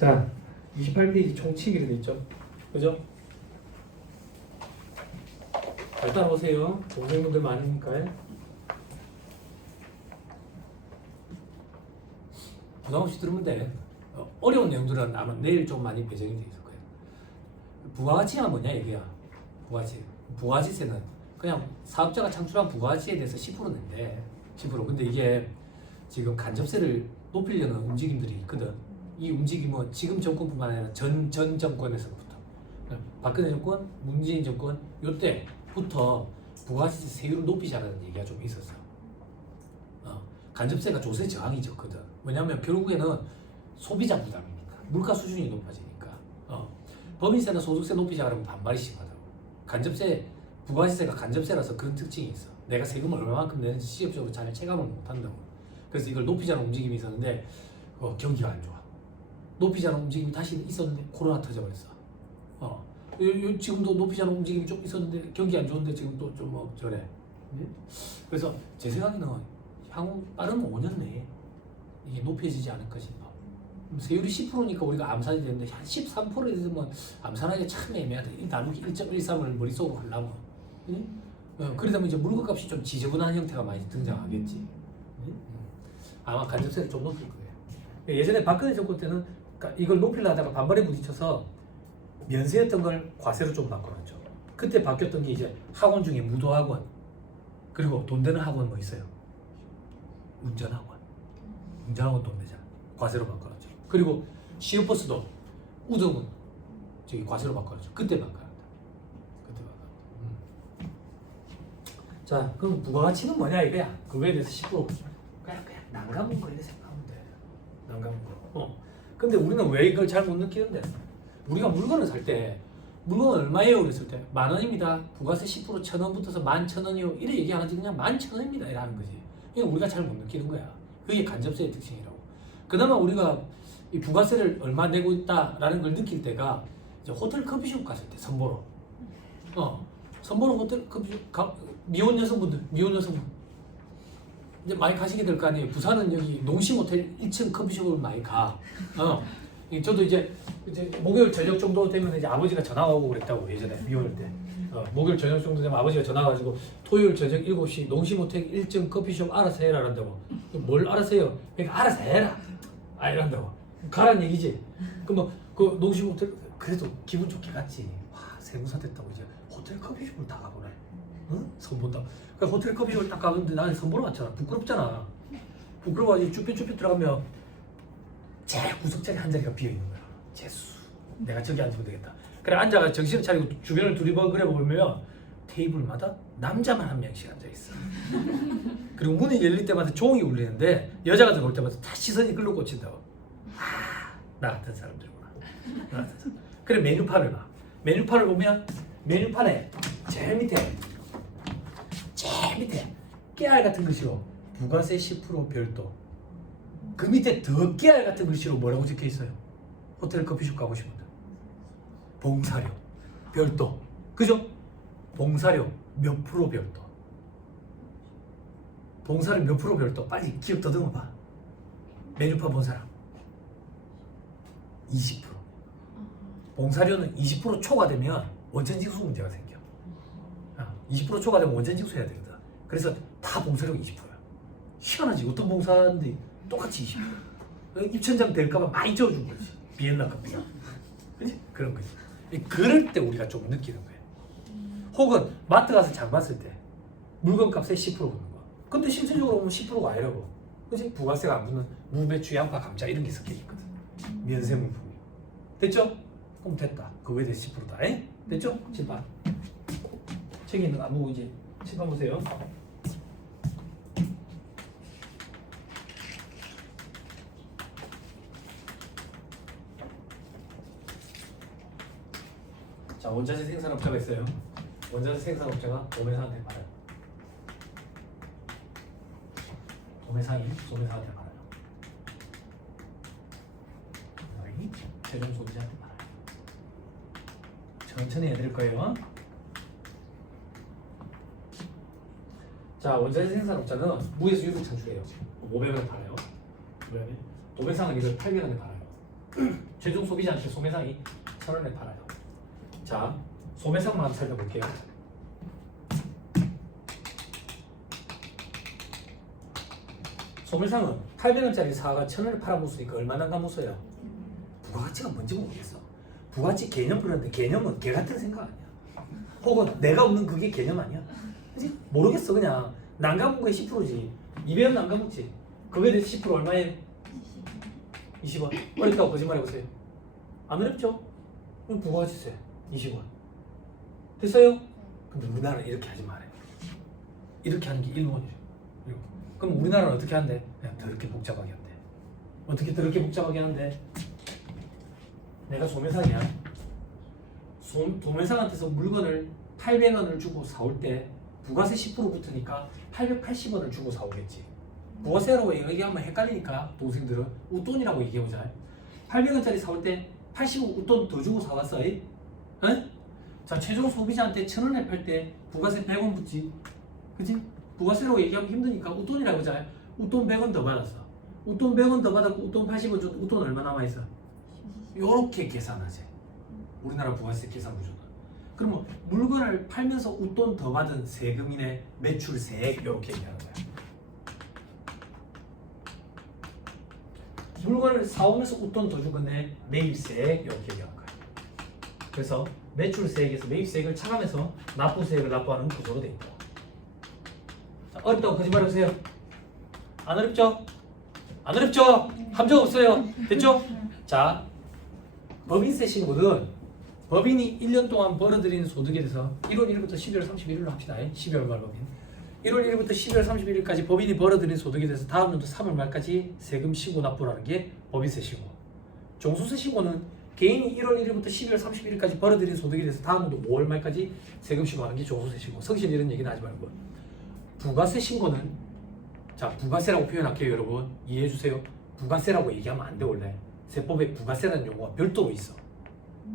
자, 28페이지 총치기로 돼 있죠. 그죠? 잘 따라오세요. 동생분들 많으니까. 부담 없이 들으면 돼. 어려운 내용들은 아마 내일 좀 많이 배정이 돼 있을 거예요. 부가가치가 뭐냐 이게야. 부가가치. 부가가치세는 그냥 사업자가 창출한 부가가치에 대해서 10% 낸대. 10%. 근데 이게 지금 간접세를 높이려는 움직임들이 있거든. 이 움직임은 지금 정권뿐만 아니라 전 정권에서부터 박근혜 정권, 문재인 정권 요때부터 부가가치세 세율을 높이자라는 얘기가 좀 있었어. 간접세가 조세 저항이 적거든. 왜냐하면 결국에는 소비자 부담이니까 물가 수준이 높아지니까 법인세나 소득세 높이자 그러면 반발이 심하다고. 간접세, 부가가치세가 간접세라서 그런 특징이 있어. 내가 세금을 얼마만큼 내는지 시업적으로 잘 체감을 못한다고. 그래서 이걸 높이자는 움직임이 있었는데 경기가 안 좋아. 높이자는 움직임이 다시 있었는데 코로나 터져버렸어. 지금도 높이자는 움직임이 좀 있었는데 경기 안 좋은데 지금 또 좀 뭐 저래. 그래서 제 생각에는 향후 빠른 5년 내에 이게 높여지지 않을까 싶어. 세율이 10%니까 우리가 암산이 되는데 한 13%에 되면 암산하기가 참 애매하다. 이 나누기 1.13을 머릿속으로 하려면. 그러다 이제 물건값이 좀 지저분한 형태가 많이 등장하겠지. 아마 간접세를 좀 높일 거예요. 예전에 박근혜 정권 때는 이걸 높이려 하다가 반발에 부딪혀서 면세였던 걸 과세로 좀 바꿔놨죠. 그때 바뀌었던 게 이제 학원 중에 무도학원, 그리고 돈 되는 학원 뭐 있어요? 운전학원 돈 되잖아. 과세로 바꿔놨죠. 그리고 시외버스도 우등은 저기 과세로 바꿔놨죠. 그때 바꿔놨다. 자, 그럼 부가가치는 뭐냐 이거야. 그거에 대해서 10% 그냥 난감한 거 이렇게 생각하면 돼. 난감한 거. 근데 우리는 왜 이걸 잘 못 느끼는데? 우리가 물건을 살 때 물건 얼마예요? 그랬을 때 10,000원입니다. 부가세 10% 1,000원 붙어서 11,000원이요. 이래 얘기하는지 그냥 11,000원입니다. 이라는 거지. 이게 우리가 잘 못 느끼는 거야. 그게 간접세의 특징이라고. 그나마 우리가 이 부가세를 얼마 내고 있다라는 걸 느낄 때가 이제 호텔 커피숍 갔을 때 선보러. 선보러 호텔 커피숍 미혼 여성분들 이제 많이 가시게 될 거 아니에요. 부산은 여기 농심 호텔 1층 커피숍을 많이 가. 저도 이제 목요일 저녁 정도 되면 이제 아버지가 전화 오고 그랬다고 예전에 미혼일 때. 목요일 저녁 정도 되면 아버지가 전화 와가지고 토요일 저녁 7시 농심 호텔 1층 커피숍 알아서 해라 한다고. 뭘 알아서 해요? 그러니까 알아서 해라. 이런다고. 가란 얘기지. 그럼 그 농심 호텔 그래도 기분 좋게 갔지. 와, 세무사 됐다고 이제 호텔 커피숍을 다 가보네. 선본다. 그러니까 호텔 커피숍을 딱 가는데 나는 선보러 갔잖아. 부끄럽잖아. 부끄러워가지고 쭈뼛쭈뼛 들어가면 제일 구석자리 한 자리가 비어있는 거야. 재수. 내가 저기 앉으면 되겠다. 그래 앉아가 정신을 차리고 주변을 두리번거려 보면 테이블마다 남자만 한 명씩 앉아있어. 그리고 문이 열릴 때마다 종이 울리는데 여자가 들어올 때마다 다 시선이 글로 꽂힌다고. 나 같은 사람들이구나. 나 같은 사람. 그래 메뉴판을 봐. 메뉴판을 보면 메뉴판에 제일 밑에 깨알 같은 글씨로 부가세 10% 별도. 그 밑에 더 깨알 같은 글씨로 뭐라고 적혀 있어요? 호텔 커피숍 가고 싶은데 봉사료 별도. 그죠? 봉사료 몇 프로 별도. 봉사료 몇 프로 별도. 빨리 기억 더듬어 봐. 메뉴판 본 사람 20%. 봉사료는 20% 초과되면 원천징수 문제가 생겨. 20% 초과되면 원천징수 해야 되거든. 그래서 다 봉사료가 20%야. 희한하지. 어떤 봉사인데 똑같이 20%. 입천장 될까봐 많이 쪄준 거지. 비엔나 커피가. 그치? 그런 거지. 그럴 때 우리가 좀 느끼는 거예요. 혹은 마트 가서 장 봤을 때 물건값에 10% 붙는 거. 근데 실질적으로 보면 10%가 아니라고. 그치? 부가세가 안 붙는 무배추, 양파, 감자 이런 게 섞여 있거든. 면세 물품이. 됐죠? 그럼 됐다. 그거에 대해서 10%다. 에? 됐죠? 칠판. 책에 있는 거 안 보고 이제 칠판 보세요. 자, 원자재 생산업자가 있어요. 원자재 생산업자가 도매상한테 팔아요. 도매상이 소매상한테 팔아요. 최종 소비자한테 팔아요. 천천히 해드릴 거예요. 자, 원자재 생산업자는 무에서 유를 창출해요. 500원에 팔아요. 도매상은 이걸 800원에 팔아요. 최종 소비자한테 소매상이 1,000원에 팔아요. 자, 소매상만 한번 살펴볼게요. 소매상은 800원짜리 사과가 1,000원에 팔아먹으니까 얼마나 감소해요? 부가가치가 뭔지 모르겠어. 부가가치 개념 그러는데 개념은 개 같은 생각 아니야. 혹은 내가 없는 그게 개념 아니야. 그치? 모르겠어. 그냥 난감한 거에 10%지. 200원 난감했지. 그거에 대해서 10% 얼마에? 20원. 어렵다고 거짓말해보세요. 안 어렵죠? 그럼 부가가치 세. 20원. 됐어요? 근데 우리나라는 이렇게 하지 말아요. 이렇게 하는 게 일본이에요. 그럼 우리나라는 어떻게 한대? 그냥 더럽게 복잡하게 한대. 어떻게 더럽게 복잡하게 한대? 내가 소매상이야. 소매상한테서 물건을 800원을 주고 사올 때 부가세 10% 붙으니까 880원을 주고 사오겠지. 부가세라고 얘기하면 헷갈리니까 동생들은 웃돈이라고 얘기해보자. 800원짜리 사올 때 80원 웃돈 더 주고 사왔어. 응? 자, 최종 소비자한테 1,000원에 팔 때 부가세 100원 붙지. 그치? 부가세라고 얘기하면 힘드니까 웃돈이라고 하자. 웃돈 100원 더 받았어. 웃돈 100원 더 받았고 웃돈 80원 줬 웃돈 얼마 남아있어? 요렇게 계산하지. 우리나라 부가세 계산 구조는. 그러면 물건을 팔면서 웃돈 더 받은 세금이네 매출세액 요렇게 얘기하는 거야. 물건을 사오면서 웃돈 더 주건데 매입세액 이렇게 얘기하는 거야. 그래서 매출세액에서 매입세액을 차감해서 납부세액을 납부하는 구조로 되어 있다. 자, 어렵다고 거짓말해보세요. 안 어렵죠? 안 어렵죠? 함정 없어요. 됐죠? 자, 법인세 신고는 법인이 1년 동안 벌어들인 소득에 대해서 1월 1일부터 12월 31일로 합시다. 12월 말 법인. 1월 1일부터 12월 31일까지 법인이 벌어들인 소득에 대해서 다음 연도 3월 말까지 세금 신고 납부라는 게 법인세 신고. 종소세 신고는 개인이 1월 1일부터 12월 31일까지 벌어들인 소득에 대해서 다음 연도 5월 말까지 세금 신고하는 게 종소세 신고. 성실 이런 얘기는 하지 말고. 부가세 신고는 자, 부가세라고 표현할게요. 여러분 이해해 주세요. 부가세라고 얘기하면 안 돼. 원래 세법에 부가세라는 용어가 별도로 있어.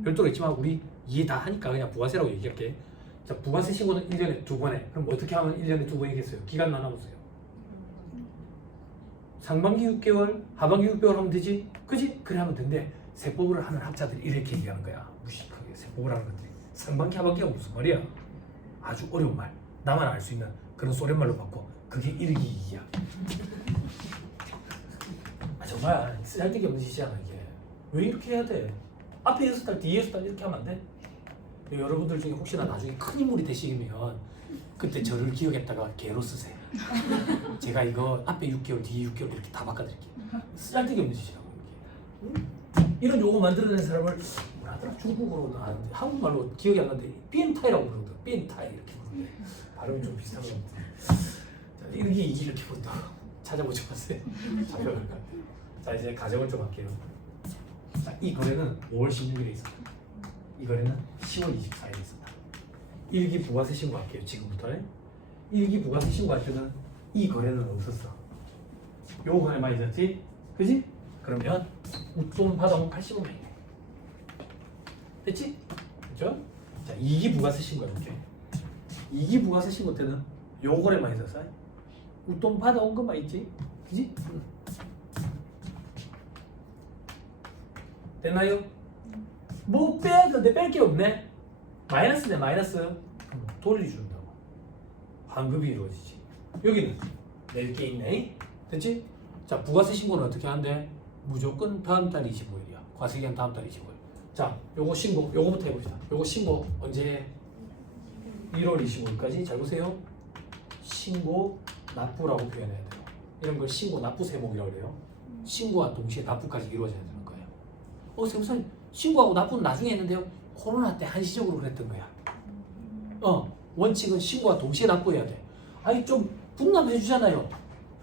별도로 있지만 우리 이해 다 하니까 그냥 부가세라고 얘기할게. 자, 부가세 신고는 1년에 2번 해. 그럼 어떻게 하면 1년에 2번 하겠어요? 기간 나눠보세요. 상반기 6개월, 하반기 6개월 하면 되지? 그지? 그래 하면 된대. 세법을 하는 학자들이 이렇게 얘기하는 거야. 무식하게 세법을 하는 것들이. 상반기, 하반기가 무슨 말이야? 아주 어려운 말. 나만 알 수 있는 그런 소련말로 바꿔. 그게 1기 2기야. 아, 정말 쓸데기 없는 짓이잖아 이게. 왜 이렇게 해야 돼? 앞에 6달, 뒤에 6달 이렇게 하면 안 돼? 여러분들 중에 혹시나 나중에 큰 인물이 되시면 그때 저를 기억했다가 개로 쓰세요. 제가 이거 앞에 6개월, 뒤에 6개월 이렇게 다 바꿔드릴게요. 쓸데기 없는 짓이라고 이게. 이런 용어 만들어낸 사람을 뭐라더라? 중국어로 아는데 한국말로 기억이 안 나는데 비엔타이라고 부르거든. 비엔타이 이렇게 부르는데 발음이 좀 비슷한 것 같아요. 이렇게 이렇게 부른다. 찾아보지 마세요. 찾아볼 것 같아요. 자, 이제 가정을 좀 할게요. 자, 이 거래는 5월 16일에 있었다. 이 거래는 10월 24일에 있었다. 1기 부가세 신고할게요. 지금부터 1기 부가세 신고할 때는 이 거래는 없었어. 요 거래만 있었지? 그지? 그러면 웃돈 받아온 80원만 있네. 됐지? 그죠? 자, 2기 부가세 신고해볼게. 2기 부가세 신고 때는 요 거래만 있었어. 웃돈 받아온 것만 있지? 그지? 됐나요? 뭐 빼야 되는데 뺄 게 없네. 마이너스네. 마이너스. 돌려준다고. 환급이 이루어지지. 여기는 낼 게 있네. 됐지? 자, 부가세 신고는 어떻게 하는데? 무조건 다음 달 25일이야. 과세기한 다음 달 25일. 자, 요거 신고, 요거부터 해봅시다. 요거 신고 언제 해? 1월 25일까지. 잘 보세요. 신고 납부라고 표현해야 돼요. 이런 걸 신고 납부 세목이라고 그래요. 신고와 동시에 납부까지 이루어져야 되는 거예요. 세무사님 신고하고 납부는 나중에 했는데요. 코로나 때 한시적으로 그랬던 거야. 원칙은 신고와 동시에 납부해야 돼. 아니 좀 분납해 주잖아요.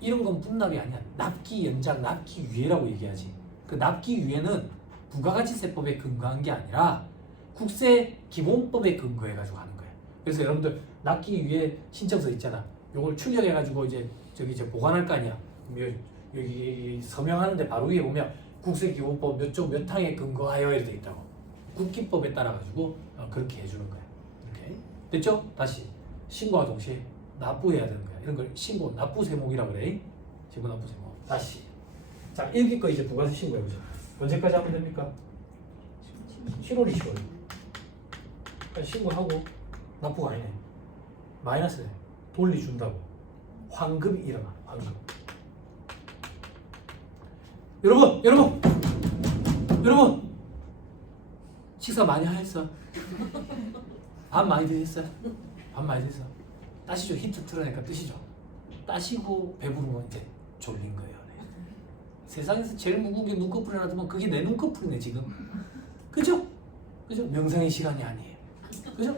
이런 건 분납이 아니야. 납기 연장, 납기 유예라고 얘기하지. 그 납기 유예는 부가가치세법에 근거한 게 아니라 국세기본법에 근거해가지고 하는 거예요. 그래서 여러분들 납기 유예 신청서 있잖아. 요걸 출력해가지고 이제 저기 보관할 거 아니야. 여기 서명하는데 바로 위에 보면 국세기본법 몇 조 몇 항에 근거하여 이렇게 돼 있다고. 국기법에 따라 가지고 그렇게 해주는 거야. 이렇게 됐죠? 다시 신고와 동시에 납부해야 되는 거야. 이런 걸 신고 납부 세목이라고 그래. 신고 납부 세목. 다시 자 1기 거 이제 부가세 신고해보자. 언제까지 하면 됩니까? 7월이 10월. 신고하고 납부가 아니네. 마이너스네. 돌려준다고. 환급이 일어나. 환급. 여러분 식사 많이 하셨어? 밥 많이 드셨어요? 밥 많이 드셨어? 따시죠. 힌트 틀어내니까 뜨시죠. 따시고 배부르면 이제 졸린 거예요. 네. 세상에서 제일 무겁게 눈꺼풀이 나더만 그게 내 눈꺼풀이네 지금. 그죠? 명상의 시간이 아니에요. 그죠?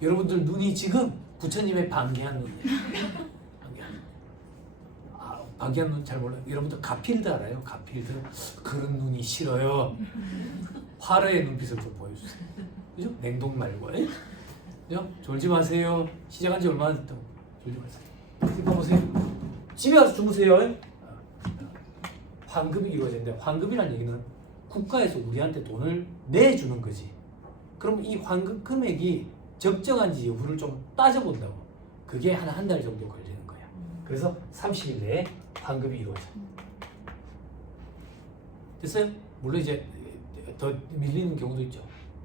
여러분들 눈이 지금 부처님의 방귀한 눈이에요. 방귀한 눈 잘 몰라요. 여러분들 가필드 알아요? 가필드. 그런 눈이 싫어요. 화려의 눈빛을 좀 보여주세요. 그죠? 냉동 말고. 그죠? 졸지 마세요. 시작한 지 얼마나 됐다고. 졸지 마세요. 이거 보세요. 집에 가서 주무세요. 환급이 이루어지는데 환급이란 얘기는 국가에서 우리한테 돈을 내주는 거지. 그럼 이 환급 금액이 적정한지 여부를 좀 따져본다고. 그게 한 달 정도 걸리는 거야. 그래서 30일 내에 환급이 이루어져. 됐어요? 물론 이제 더 밀리는 경우도 있죠.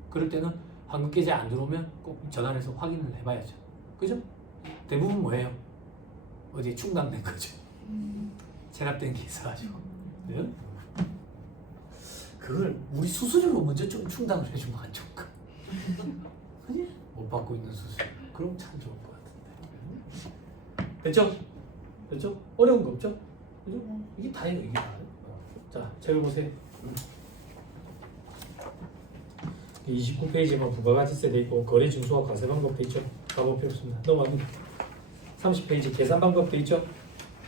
그럴 때는 환급 계좌에 안 들어오면 꼭 전화를 해서 확인을 해봐야죠. 그죠? 대부분 뭐예요? 어디에 충당된 거죠. 체납된 게 있어가지고. 그죠? 그걸 우리 수수료로 먼저 좀 충당을 해주면 안 좋을까? 그지? 못 받고 있는 수수료. 그럼 참 좋을 것 같은데. 됐죠? 됐죠? 어려운 거 없죠? 그죠? 이게 다예요, 이게 다. 자, 적어보세요. 29페이지만 부가가치세 돼 있고 거래 징수와 과세 방법 돼 있죠? 가볼 필요 없습니다. 넘어갑니다. 30페이지 계산 방법 돼 있죠?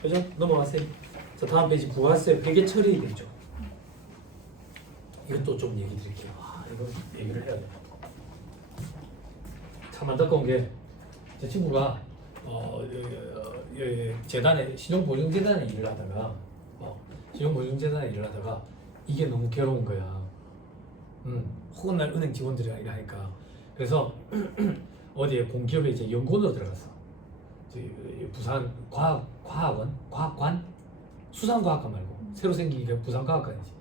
그죠? 넘어가세요. 자, 다음 페이지 부가세 회계 처리 돼 있죠? 이것도 좀 얘기 드릴게요. 이거 얘기를 해야 돼요. 참 안타까운 게 제 친구가 재단에 신용보증재단에 일을 하다가 신용보증재단에 일을 하다가 이게 너무 괴로운 거야. 혹은 날 은행 직원들이랑 일하니까. 그래서 어디에 공기업에 이제 연구원으로 들어갔어. 부산 과학관 수산과학관 말고 새로 생긴 게 부산과학관이지.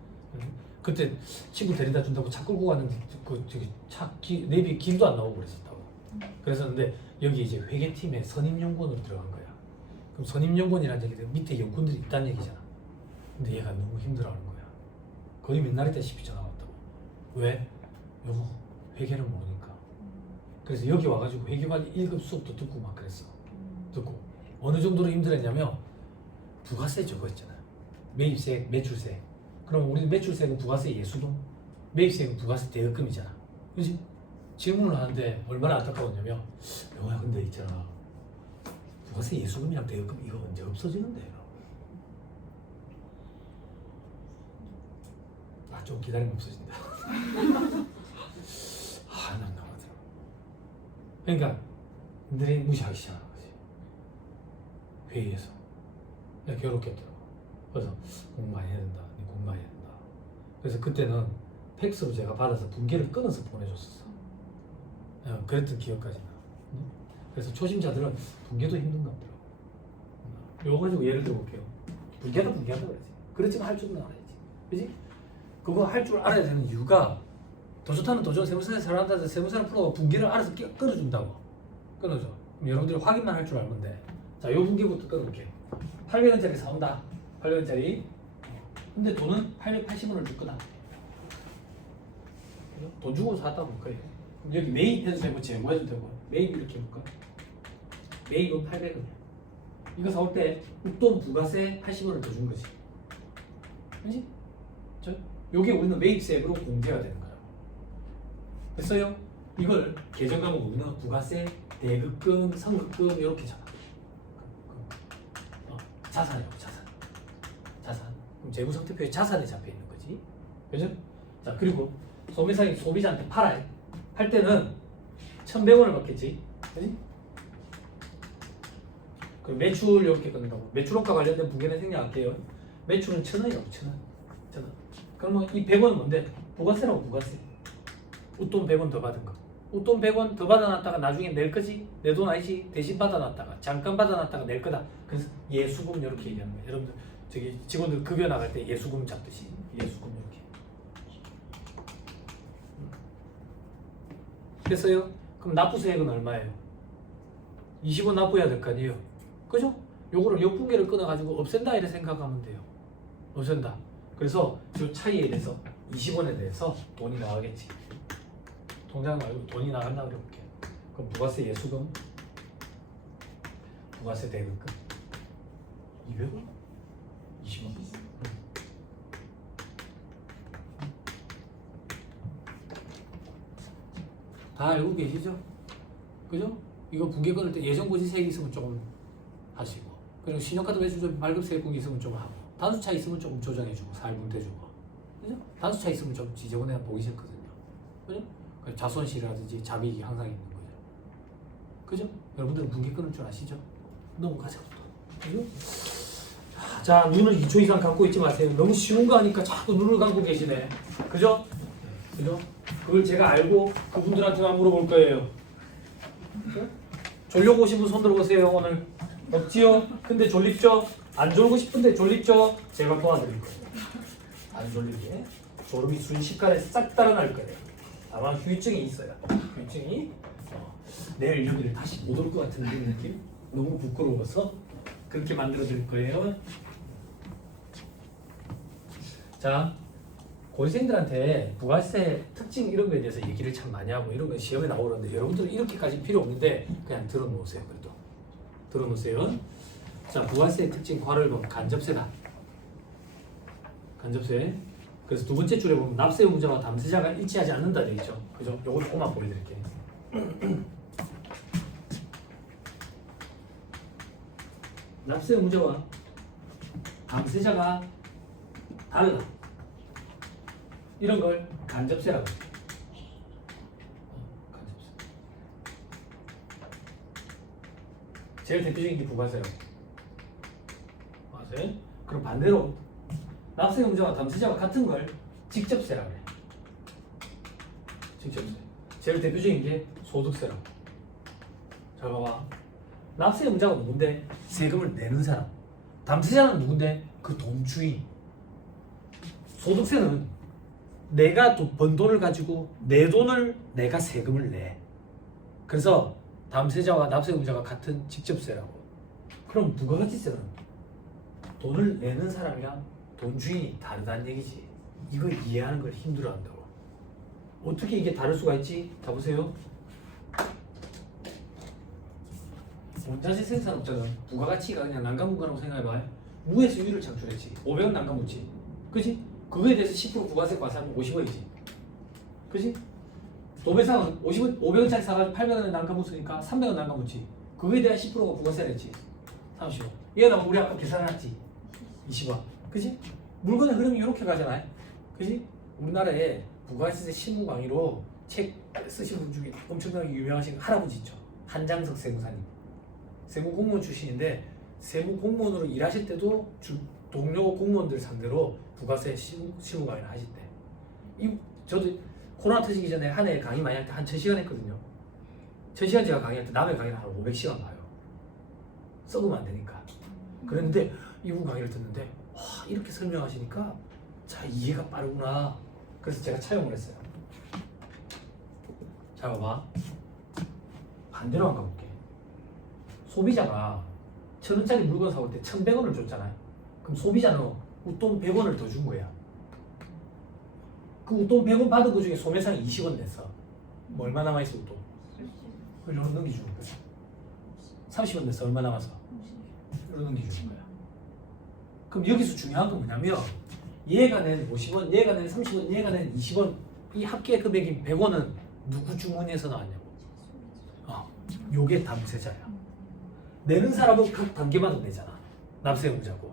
그때 친구 데려다 준다고 차 끌고 가는데 내비 길도 안 나오고 그랬었다고. 그랬었는데 여기 이제 회계팀에 선임연구원으로 들어간 거야. 그럼 선임연구원이라는 얘기는 밑에 연구원들이 있다는 얘기잖아. 근데 얘가 너무 힘들어하는 거야. 거의 맨날 했다시피 전화 왔다고. 왜? 여보 회계를 모르니까. 그래서 여기 와가지고 회계관리 1급 수업도 듣고 막 그랬어. 듣고 어느 정도로 힘들었냐면 부가세 저거 있잖아. 매입세, 매출세. 그럼 우리 매출세는 부가세 예수금, 매입세는 부가세 대여금이잖아. 그렇지? 질문을 하는데 얼마나 안타까웠냐면 영호야 근데 있잖아 부가세 예수금이랑 대여금 이거 언제 없어지는데? 좀 기다리면 없어진다. 난감하더라. 그러니까 너희 무시하기 시작하는 거지. 회의에서 내가 괴롭겠더라고. 그래서 공부 많이 해야 된다. 공부 많이 해야 된다. 그래서 그때는 팩스로 제가 받아서 분계를 끊어서 보내줬었어. 그랬던 기억까지 나. 그래서 초심자들은 분계도 힘든 것 같더라고. 이거 가지고 예를 들어볼게요. 분계도 분계한다 그러지. 그렇지만 할 줄은 알아야지. 그지? 그거 할 줄 알아야 되는 이유가 더 좋다는 더 좋은 세무사에 잘한다 해서 세무사를 풀어가 분계를 알아서 끊어준다고. 끊어줘. 그럼 여러분들이 확인만 할 줄 알면 돼. 자, 요 분계부터 끊어볼게요. 800원짜리 사온다. 800원짜리. 근데 돈은 880원을 줄 거다. 돈 주고 샀다고 볼 거예요. 그럼 여기 매입해도 되고 재고해도 되고. 매입 이렇게 해볼까? 매입은 800원이야. 이거 사올 때 웃돈 부가세 80원을 더 준 거지. 그렇지? 요게 우리는 매입세액으로 공제가 되는 거야. 됐어요? 이걸 계정 과목 우리는 부가세, 대급금, 선급금 이렇게 잡아. 자산이요, 자산. 그럼 재무상태표에 자산이 잡혀 있는 거지. 그죠? 자, 그리고 소매상이 소비자한테 팔아요. 팔 때는 1,100원을 받겠지. 그지? 그럼 매출 이렇게 끊는다고. 매출업과 관련된 분계는 생략할게요. 매출은 1,000원이라고, 1,000원. 그러면 이 100원은 뭔데? 부가세라고, 부가세. 웃돈 100원 더 받은 거. 웃돈 100원 더 받아놨다가 나중에 낼 거지? 내 돈 아니지? 대신 받아놨다가 잠깐 받아놨다가 낼 거다. 그래서 예수금 이렇게 얘기하는 거예요. 여러분들 저기 직원들 급여 나갈 때 예수금 잡듯이 예수금 이렇게. 됐어요? 그럼 납부세액은 얼마예요? 20원 납부해야 될 거 아니에요? 그죠? 요거를 역분계를 끊어가지고 없앤다 이렇게 생각하면 돼요. 없앤다. 그래서 저 차이에 대해서 20원에 대해서 돈이 나가겠지. 통장 말고 돈이 나간다 그래볼게. 그럼 부가세 예수금, 부가세 대금금 200원? 20원. 다 알고 계시죠? 그죠? 이거 분계 끊을 때 예정고지세액 있으면 조금 하시고, 그리고 신용카드 매출 발급세액 있으면 좀 하고, 단수차 있으면 조금 조정해주고, 살분대주고, 그죠? 단수차 있으면 좀 지저분해 보기 싫거든요. 그죠? 자손실이라든지 자비익이 항상 있는 거죠. 그죠? 여러분들은 분계 끊을 줄 아시죠? 넘어가자. 그죠? 자, 눈을 2초 이상 감고 있지 마세요. 너무 쉬운 거 하니까 자꾸 눈을 감고 계시네. 그죠? 그죠? 그걸 제가 알고 그분들한테만 물어볼 거예요. 졸려고 오신 분 손 들어보세요. 오늘 없지요? 근데 졸립죠? 안 졸고 싶은데 졸립죠? 제가 도와드릴 거예요. 안 졸리게. 졸음이 순식간에 싹 달아날 거예요. 아마 후유증이 있어요. 후유증이 내일 여기를 다시 못 올 것 같은 느낌? 너무 부끄러워서 그렇게 만들어 드릴 거예요. 자, 고시생들한테 부가세 특징 이런 거에 대해서 얘기를 참 많이 하고 이런 건 시험에 나오는데 여러분들은 이렇게까지 필요 없는데 그냥 들어놓으세요. 그래도 들어놓으세요. 자, 부가세 특징 괄호를 보면 간접세다. 간접세. 그래서 두 번째 줄에 보면 납세 의무자와 담세자가 일치하지 않는다 되겠죠. 그죠? 요거 조금만 보여드릴게요. 납세 의무자와 담세자가 달라. 이런 걸 간접세라고 해요. 간접세. 제일 대표적인 게 부가세요. 부가세. 그럼 반대로 납세 의무자와 담세자가 같은 걸 직접세라고 해요. 직접세. 제일 대표적인 게 소득세라고. 잘 봐봐. 납세 의무자가 누군데? 세금을 내는 사람. 담세자는 누군데? 그 돈 주인. 소득세는 내가 번 돈을 가지고 내 돈을 내가 세금을 내. 그래서 담세자와 납세 의무자가 같은 직접세라고. 그럼 부가가치세는 돈을 내는 사람이랑 돈 주인이 다르다는 얘기지. 이거 이해하는 걸 힘들어한다고. 어떻게 이게 다를 수가 있지? 자 보세요. 원자재 생산업자는 부가가치가 그냥 난감무가라고 생각해봐요. 무에서 유를 창출했지. 500원 난감무지. 그지? 그거에 대해서 10% 부가세 과세하면 50원이지. 그지? 도배상은 500원짜리 사가지고 800원에 난감무으니까 300원 난감무지. 그거에 대한 10%가 부가세를 했지. 30원. 얘가 우리 아까 계산해놨지. 20원. 그지? 물건의 흐름이 이렇게 가잖아요. 그지? 우리나라에 부가세 실무 강의로 책 쓰신 분 중에 엄청나게 유명하신 할아버지 있죠. 한장석 세무사님. 세무공무원 출신인데 세무공무원으로 일하실 때도 동료 공무원들 상대로 부가세 실무 강의를 하실 때. 저도 코로나 터지기 전에 한 해 강의 많이 할 때 한 1000시간 했거든요. 1000시간 제가 강의할 때 남의 강의는 한 500시간 봐요. 썩으면 안 되니까. 그런데 이분 강의를 듣는데 와, 이렇게 설명하시니까 자, 이해가 빠르구나. 그래서 제가 차용을 했어요. 자, 봐봐. 반대로 한번 가볼게. 소비자가 1000원짜리 물건 사올 때 1100원을 줬잖아요. 그럼 소비자는 웃돈 100원을 더 준 거야. 그 웃돈 100원 받은 거 중에 소매상이 20원 냈어. 뭐 얼마 남아있어 웃돈? 그걸 요런 넘기주는 거야. 30원 냈어. 얼마 남아서? 요런 넘기주는 거야. 그럼 여기서 중요한 건 뭐냐면 얘가 낸 50원, 얘가 낸 30원, 얘가 낸 20원 이 합계 금액인 100원은 누구 주머니에서 나왔냐고. 요게 담세자야. 내는 사람은 각 단계마다 내잖아. 납세 의무자고.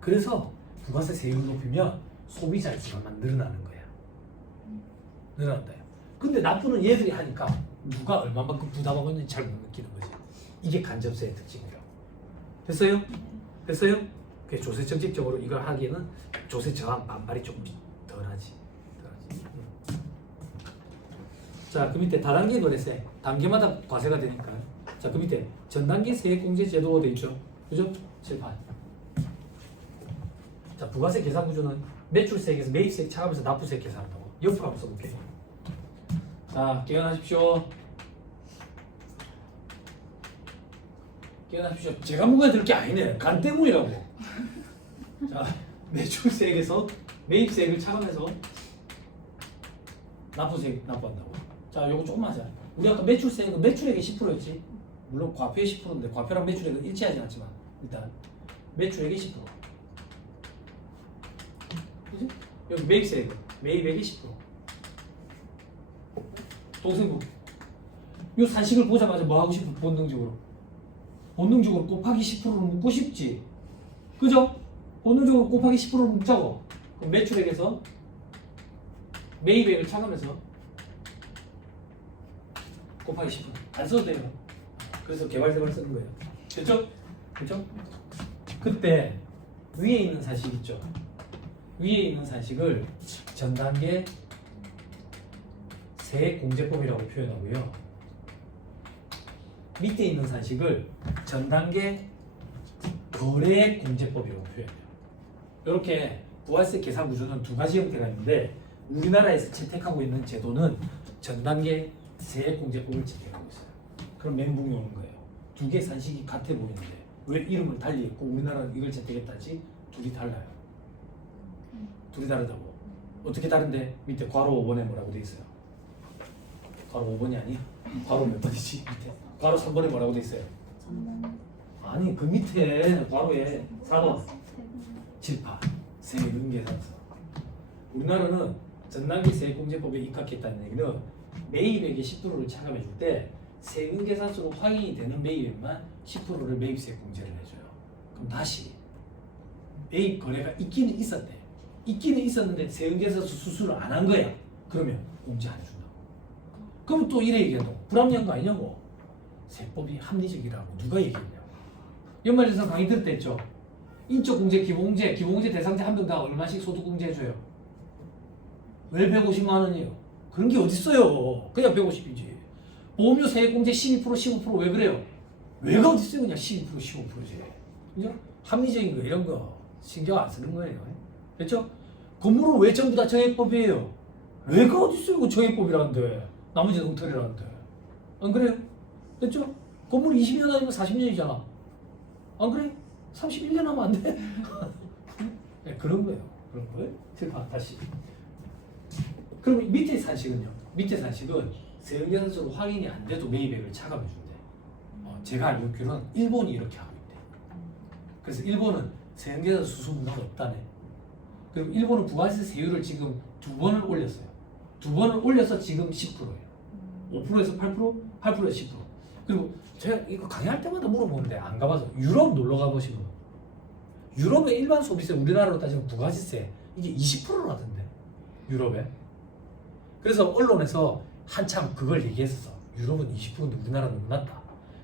그래서 부가세 세율을 높이면 소비자의 수가만 늘어나는 거야. 늘어난다요. 근데 납부는 얘들이 하니까 누가 얼마만큼 부담하고 있는지 잘 못 느끼는 거지. 이게 간접세의 특징이라고. 됐어요? 됐어요? 그래서 조세 정책적으로 이걸 하기에는 조세 저항 반발이 좀 덜하지. 자, 그 밑에 다단계 거래세. 단계마다 과세가 되니까. 자, 그 밑에 전단계 세액공제 제도가 되어 있죠. 그죠? 칠판. 자, 부가세 계산 구조는 매출세액에서 매입세액 차감해서 납부세액 계산한다고. 옆으로 한번 써볼게요. 자, 깨어나십시오. 깨어나십시오. 제가 먹어야 될 게 아니네. 간 때문이라고. 자, 매출세액에서 매입세액을 차감해서 납부세액 납부한다고. 자, 요거 조금만 하자. 우리 아까 매출세액은 매출액의 10%였지. 물론 과표의 10%인데 과표랑 매출액은 일치하지 않지만 일단 매출액의 10%. 그지? 여기 매입세액은 매입액의 10%. 동생부. 요 산식을 보자마자 뭐 하고 싶어? 본능적으로. 본능적으로 곱하기 10%를 묻고 싶지. 그죠? 본능적으로 곱하기 10%를 묻자고. 그럼 매출액에서 매입액을 차감해서 곱하기 10%. 안 써도 돼요. 그래서 개발세발 쓰는 거예요. 됐죠? 그죠? 그때 위에 있는 산식 있죠? 위에 있는 산식을 전단계 세액공제법이라고 표현하고요. 밑에 있는 산식을 전단계 거래액공제법이라고 표현해요. 이렇게 부가세 계산 구조는 두 가지 형태가 있는데 우리나라에서 채택하고 있는 제도는 전단계 세액공제법을 채택하고 있어요. 그럼 멘붕이 오는 거예요. 두 개 산식이 같아 보이는데 왜 이름을 달리 했고 우리나라는 이걸 채택했다지 둘이 달라요. 둘이 다르다고. 어떻게 다른데? 밑에 괄호 5번에 뭐라고 돼 있어요? 괄호 5번이 아니야? 괄호 몇 번이지? 밑에 괄호 3번에 뭐라고 돼 있어요? 아니 그 밑에 괄호에 4번 질파 세금계산서. 우리나라는 전단계 세액공제법에 입각했다는 얘기는 매입액의 10%를 차감해 줄 때 세금계산서로 확인이 되는 매입액만 10%를 매입세액공제를 해줘요. 그럼 다시 매입 거래가 있기는 있었대. 있기는 있었는데 세금계산서 수수를 안 한 거야. 그러면 공제 안 준다고. 그럼 또 이래 얘기한다고. 불합리한 거 아니냐고. 세법이 합리적이라고 누가 얘기했냐고. 연말에서 강의 들을 때 했죠. 인적공제, 기본공제 대상자 한 명당 얼마씩 소득공제 해줘요? 왜 150만 원이에요? 그런 게 어딨어요. 그냥 150이지. 보험료 세액공제 12% 15%왜 그래요? 왜가 어딨어요? 그냥 12% 15%지. 그죠? 합리적인 거 이런 거 신경 안 쓰는 거예요. 됐죠? 건물은 왜 전부 다 정액법이에요? 왜가 어딨어요? 그 정액법이라는데 나머지 엉터리라는데 안 그래요? 됐죠? 건물 20년 아니면 40년이잖아. 안 그래? 31년 하면 안 돼? 네, 그런 거예요. 그런 거예요. 슬퍼. 다시. 그럼 밑에 산식은요? 밑에 산식은 세금계산서로 확인이 안 돼도 매입액을 차감해 준대. 제가 알고 있기로는 일본이 이렇게 하고 있대. 그래서 일본은 세금계산서 수수 문화가 없다네. 그리고 일본은 부가세 세율을 지금 2번을 올렸어요. 2번을 올려서 지금 10%예요. 5%에서 8%, 8%에서 10%. 그리고 제가 이거 강의할 때마다 물어보는데 안 가봐서 유럽 놀러 가보시면 유럽의 일반 소비세 우리나라로 따지면 부가지세 이게 20%라던데 유럽에. 그래서 언론에서 한참 그걸 얘기했었어. 유럽은 20%인데 우리나라는 너무 낮다.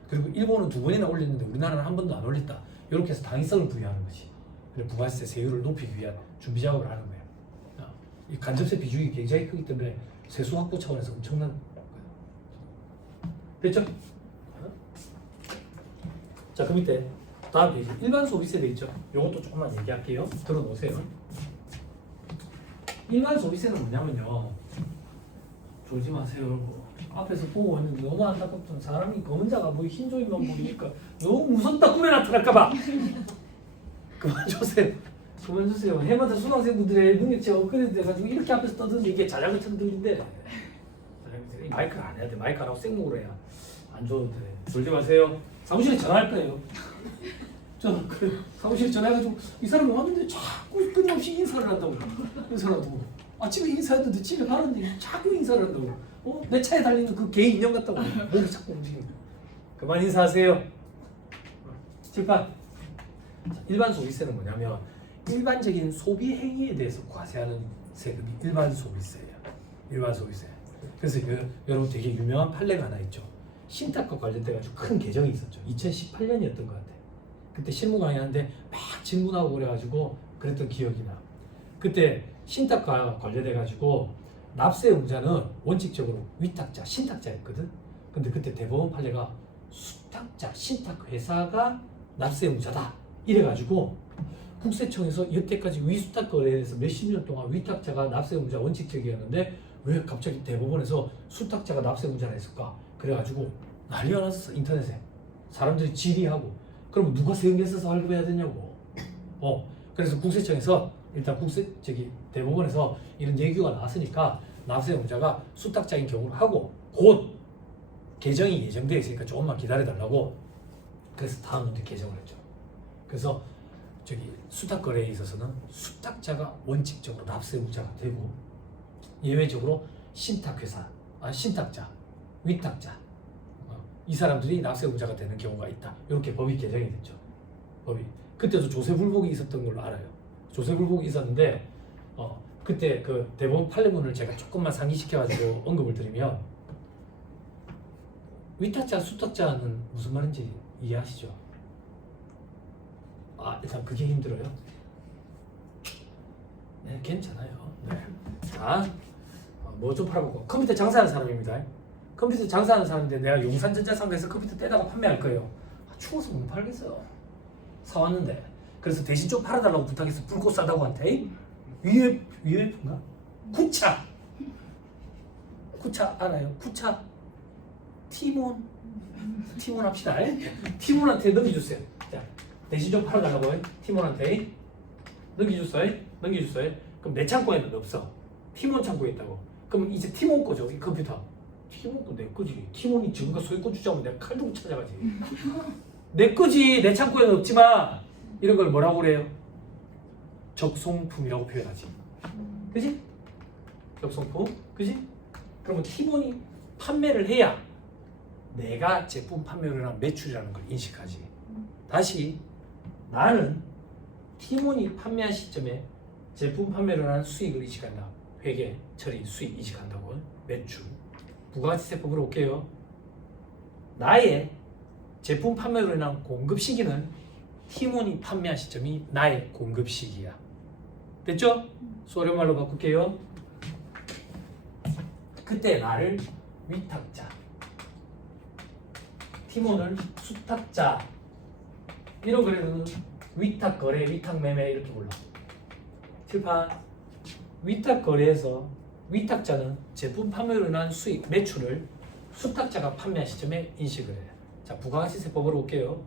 그리고 일본은 2번이나 올렸는데 우리나라는 한 번도 안 올렸다. 이렇게 해서 당위성을 부여하는 거지. 그래서 부가세 세율을 높이기 위한 준비 작업을 하는 거예요. 이 간접세 비중이 굉장히 크기 때문에 세수 확보 차원에서 엄청난 거예요. 됐죠? 자, 그 밑에 다음 페이지 일반 소비세 돼 있죠? 요것도 조금만 얘기할게요. 들어놓으세요. 일반 소비세는 뭐냐면요. 졸지 마세요. 앞에서 보고 있는데 너무 안타깝던 사람이 검은 자가 뭐 흰조임만 보이니까 너무 무섭다 꿈에 나타날까봐 그만 주세요. 그만 주세요. 해마다 수강생분들의 능력치가 업그레이드 돼가지고 이렇게 앞에서 떠드는데 이게 자작을 천 들린데 마이크를 안 해야 돼. 마이크 안 하고 생목으로 해야 안 줘도 돼. 졸지 마세요. 사무실에 전화할 거예요. 저 사무실에 전화해가지고 이 사람이 왔는데 자꾸 끊임없이 인사를 한다고. 인사를 한다고. 아침에 인사했는데 집에 가는데 자꾸 인사를 한다고. 내 차에 달리는 그 개 인형 같다고. 몸이 자꾸 움직이고. 그만 인사하세요. 7판. 일반 소비세는 뭐냐면 일반적인 소비 행위에 대해서 과세하는 세금이 일반 소비세예요. 일반 소비세. 그래서 여러분 되게 유명한 판례가 하나 있죠. 신탁과 관련돼 가지고 큰 개정이 있었죠. 2018년이었던 것 같아. 그때 실무 강의하는데 막 질문하고 그래가지고 그랬던 기억이 나. 그때 신탁과 관련돼 가지고 납세 의무자는 원칙적으로 위탁자, 신탁자였거든. 근데 그때 대법원 판례가 수탁자, 신탁 회사가 납세 의무자다. 이래가지고 국세청에서 여태까지 위수탁 거래에 대해서 몇십 년 동안 위탁자가 납세 의무자 원칙적이었는데 왜 갑자기 대법원에서 수탁자가 납세 의무자라 했을까? 그래가지고 난리가 났었어. 인터넷에 사람들이 질의하고 그럼 누가 세금계 써서 발급해야 되냐고. 그래서 국세청에서 일단 대법원에서 이런 얘기가 나왔으니까 납세 의무자가 수탁자인 경우를 하고 곧 개정이 예정되어 있으니까 조금만 기다려달라고. 그래서 다음 년도에 개정을 했죠. 그래서 수탁 거래에 있어서는 수탁자가 원칙적으로 납세 의무자가 되고 예외적으로 신탁회사, 신탁자, 위탁자 이 사람들이 납세 의무자가 되는 경우가 있다. 이렇게 법이 개정이 됐죠. 법이 그때도 조세불복이 있었던 걸로 알아요. 조세불복이 있었는데 그때 그 대법원 판례문을 제가 조금만 상기시켜가지고 언급을 드리면 위탁자, 수탁자는 무슨 말인지 이해하시죠? 일단 그게 힘들어요. 네, 괜찮아요. 네. 자, 뭐 좀 팔아보고. 컴퓨터 장사하는 사람입니다. 컴퓨터 장사하는 사람인데 내가 용산전자상가에서 컴퓨터 떼다가 판매할 거예요. 추워서 못 팔겠어요. 사왔는데. 그래서 대신 좀 팔아달라고 부탁해서 불꽃 싸다고 한테 UF인가? 구차 알아요? 구차 티몬 합시다. 티몬한테 넘겨주세요. 자, 대신 좀 팔아달라고 해. 티몬한테 넘겨주세요. 그럼 내 창고에는 없어. 티몬 창고에 있다고. 그럼 이제 티몬 거죠, 이 컴퓨터. 티몬 거 내 거지. 티몬이 지금가 소유권 주자면 내가 칼 들고 찾아가지. 내 거지. 내 창고에는 없지만 이런 걸 뭐라고 그래요? 적송품이라고 표현하지. 그지? 적송품. 그지? 그러면 티몬이 판매를 해야 내가 제품 판매를 한 매출이라는 걸 인식하지. 다시 나는 티몬이 판매한 시점에 제품 판매를 한 수익을 인식한다. 회계, 처리, 수익 인식한다고. 매출. 부가가치세법으로 올게요. 나의 제품 판매로 인한 공급 시기는 티몬이 판매한 시점이 나의 공급 시기야. 됐죠? 소련말로 바꿀게요. 그때 나를 위탁자, 티몬을 수탁자, 이런 거래는 위탁 거래, 위탁 매매 이렇게 불러. 칠판. 위탁 거래에서 위탁자는 제품 판매로 인한 수익, 매출을 수탁자가 판매한 시점에 인식을 해요. 자, 부가가치세법으로 올게요.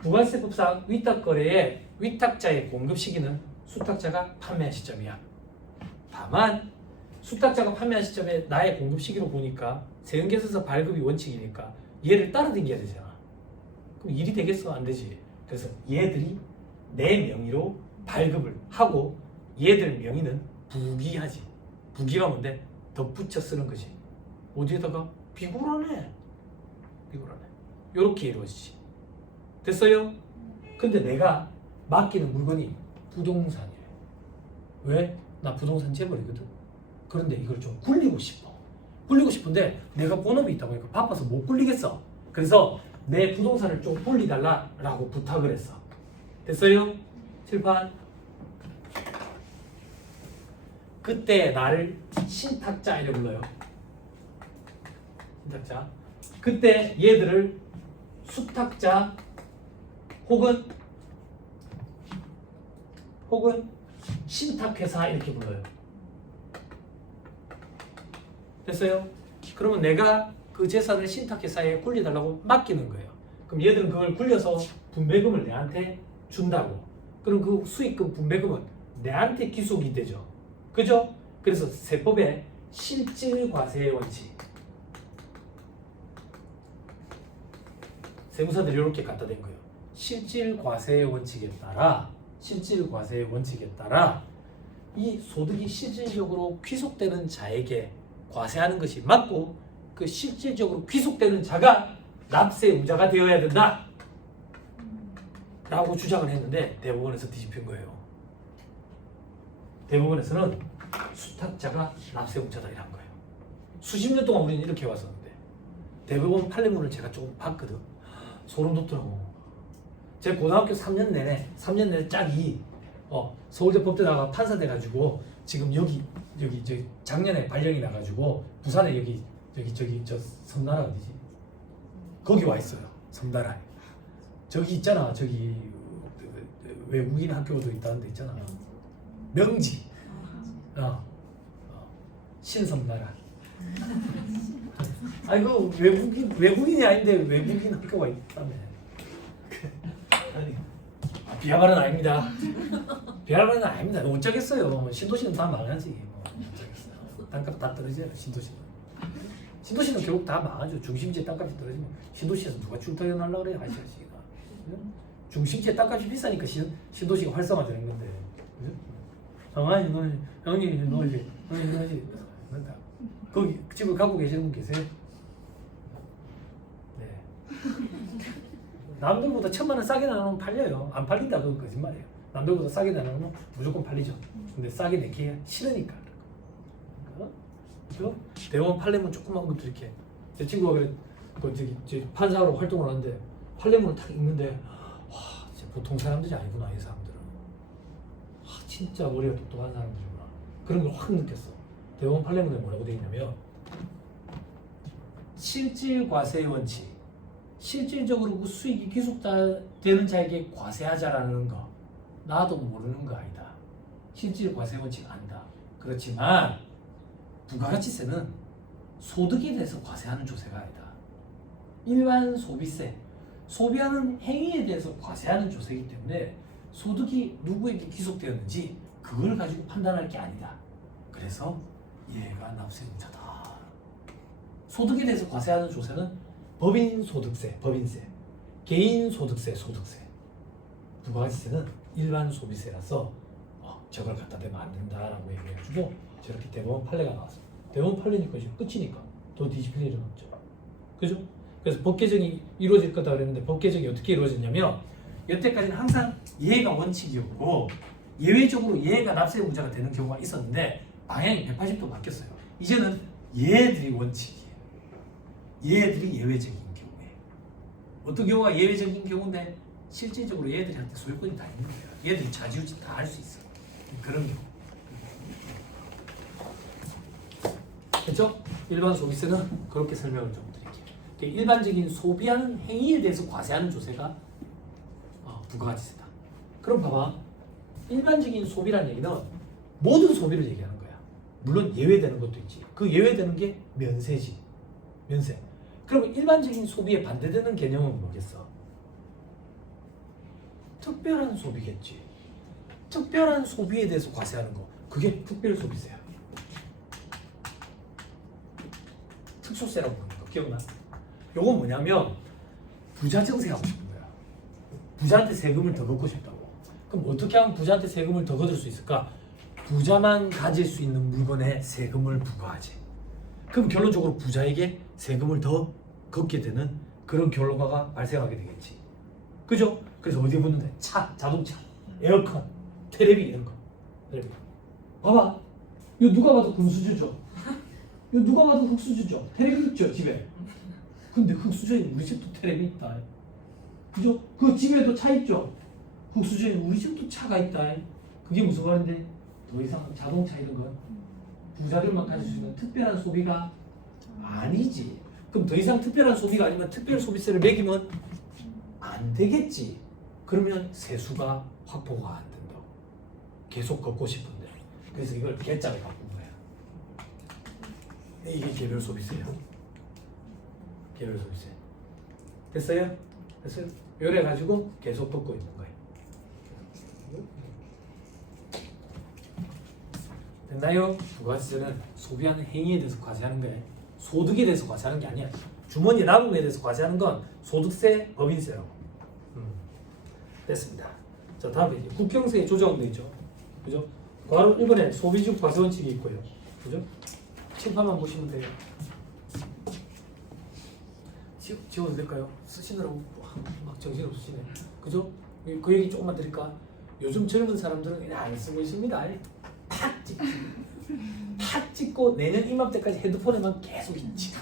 부가가치세법상 위탁 거래의 위탁자의 공급 시기는 수탁자가 판매한 시점이야. 다만 수탁자가 판매한 시점에 나의 공급 시기로 보니까 세금계에서 발급이 원칙이니까 얘를 따라 당겨야 되잖아. 그럼 일이 되겠어? 안 되지. 그래서 얘들이 내 명의로 발급을 하고 얘들 명의는 부기하지. 부기가 뭔데? 덧붙여 쓰는 거지. 어디에다가? 비굴하네. 요렇게 이루어지지. 됐어요? 근데 내가 맡기는 물건이 부동산이래. 왜? 나 부동산 재벌이거든. 그런데 이걸 좀 굴리고 싶어. 굴리고 싶은데 내가 본업이 있다 보니까 바빠서 못 굴리겠어. 그래서 내 부동산을 좀 굴리달라고 부탁을 했어. 됐어요? 칠판. 그때 나를 신탁자 이래 불러요. 신탁자. 그때 얘들을 수탁자 혹은 신탁회사 이렇게 불러요. 됐어요? 그러면 내가 그 재산을 신탁회사에 굴려달라고 맡기는 거예요. 그럼 얘들은 그걸 굴려서 분배금을 내한테 준다고. 그럼 그 수익금 분배금은 내한테 기속이 되죠. 그죠? 그래서 세법의 실질과세의 원칙. 세무사들이 이렇게 갖다 댄 거예요. 실질과세의 원칙에 따라 이 소득이 실질적으로 귀속되는 자에게 과세하는 것이 맞고 그 실질적으로 귀속되는 자가 납세 의무자가 되어야 된다 라고 주장을 했는데 대법원에서 뒤집힌 거예요. 대법원에서는 수탁자가 납세 의무자다 이란 거예요. 수십 년 동안 우리는 이렇게 왔었는데 대법원 판례문을 제가 조금 봤거든. 소름 돋더라고. 제가 고등학교 3년 내내 짝이 서울대 법대 나가 판사 돼가지고 지금 여기 작년에 발령이 나가지고 부산에 여기 저 섬나라 어디지? 거기 와 있어요. 섬나라에. 저기 있잖아. 저기 외국인 학교도 있다는 데 있잖아. 명지, 신선나라. 아이고 외국인이 아닌데 외국인 학교가 있다며. 아니, 비하발은 아닙니다. 비하발은 아닙니다. 어쩌겠어요. 신도시는 다 망하지. 뭐 어쩌겠어요. 땅값 다 떨어져요. 신도시는. 신도시는 결국 다 망하죠. 중심지에 땅값이 떨어지면 신도시에서 누가 출퇴근하려고 그래요, 아시아시가. 중심지에 땅값이 비싸니까 신도시가 활성화되는 건데. 정한이 너지. 거기 집을 갖고 계시는 분 계세요? 네. 남들보다 1,000만 원 싸게 내놓으면 팔려요. 안 팔린다 그건 거짓말이에요. 남들보다 싸게 내놓으면 무조건 팔리죠. 근데 싸게 내기 싫으니까. 그죠? 대원 팔레몬 조그만 것도 이렇게 제 친구가 그래 저기 판사로 활동을 하는데 팔레몬을 딱 읽는데 와 진짜 보통 사람들이 아니구나 이 사람들은. 진짜 머리가 똑똑한 사람들이구나. 그런 걸 확 느꼈어. 대원 팔레몬에 뭐라고 되어 있냐면 실질 과세의 원칙. 실질적으로 그 수익이 계속되는 자에게 과세하자라는 거. 나도 모르는 거 아니다. 실질 과세 원칙 안다. 그렇지만 부가가치세는 소득에 대해서 과세하는 조세가 아니다. 일반 소비세, 소비하는 행위에 대해서 과세하는 조세이기 때문에 소득이 누구에게 기속되었는지 그걸 가지고 판단할 게 아니다. 그래서 얘가 납세자다. 소득에 대해서 과세하는 조세는 법인소득세, 법인세, 개인소득세, 소득세. 부가가치세는 일반 소비세라서 저걸 갖다 대면 안 된다라고 얘기해가지고 저렇게 대법원 판례가 나왔어요. 대법원 판례니까 이제 끝이니까 더 뒤집힐 일은 없죠. 그죠? 그래서 법 개정이 이루어질 거다 그랬는데 법 개정이 어떻게 이루어졌냐면 여태까지는 항상 예외가 원칙이었고 예외적으로 예외가 납세의무자가 되는 경우가 있었는데 방향이 180도 바뀌었어요. 이제는 예외들이 원칙이에요. 예외들이 예외적인 경우에 어떤 경우가 예외적인 경우인데 실질적으로 얘들한테 소유권이 다 있는 거예요. 얘들이 좌지우지 다 할 수 있어. 그런 경우. 그렇죠? 일반 소비세는 그렇게 설명을 좀 드릴게요. 일반적인 소비하는 행위에 대해서 과세하는 조세가 부가가치세다. 그럼 봐봐. 일반적인 소비라는 얘기는 모든 소비를 얘기하는 거야. 물론 예외되는 것도 있지. 그 예외되는 게 면세지. 면세. 그럼 일반적인 소비에 반대되는 개념은 뭐겠어? 특별한 소비겠지. 특별한 소비에 대해서 과세하는 거. 그게 특별소비세야. 특수세라고 부르는 거. 기억나? 요건 뭐냐면 부자 증세하고 싶은 거야. 부자한테 세금을 더 걷고 싶다고. 그럼 어떻게 하면 부자한테 세금을 더 걷을 수 있을까? 부자만 가질 수 있는 물건에 세금을 부과하지. 그럼 결론적으로 부자에게 세금을 더 걷게 되는 그런 결과가 발생하게 되겠지. 그죠? 그래서 어디에 붙는데? 차, 자동차, 에어컨, 테레비 이런 거. 테레비. 봐봐. 이거 누가 봐도 금수저죠. 이거 누가 봐도 흙수저죠. 테레비 있죠 집에. 근데 흙수저에 우리 집도 테레비 있다. 그죠? 그 집에도 차 있죠. 흙수저에 우리 집도 차가 있다. 그게 무슨 말인데? 더 이상 자동차 이런 건 부자들만 가질 수 있는 특별한 소비가 아니지. 그럼 더 이상 특별한 소비가 아니면 특별 소비세를 매기면 안 되겠지. 그러면 세수가 확보가 안 된다. 계속 걷고 싶은데. 그래서 이걸 개짜로 바꾼 거야. 이게 개별 소비세야. 개별 소비세. 됐어요? 됐어요? 요래 가지고 계속 걷고 있는 거야. 됐나요? 부가세는 소비하는 행위에 대해서 과세하는 거예요. 소득에 대해서 과세하는 게 아니야. 주머니에 남은 거에 대해서 과세하는 건 소득세, 법인세라고. 됐습니다. 자, 다음에 이제 국경세 조정도 있죠. 그죠? 바로 1번에 소비주 과세 원칙이 있고요. 그죠? 칠판만 보시면 돼요. 지워도 될까요? 쓰시느라고 막 정신 없으시네. 그죠? 그 얘기 조금만 드릴까? 요즘 젊은 사람들은 그냥 안 쓰고 있습니다. 탁 찍고 내년 이맘때까지 핸드폰에만 계속 있지.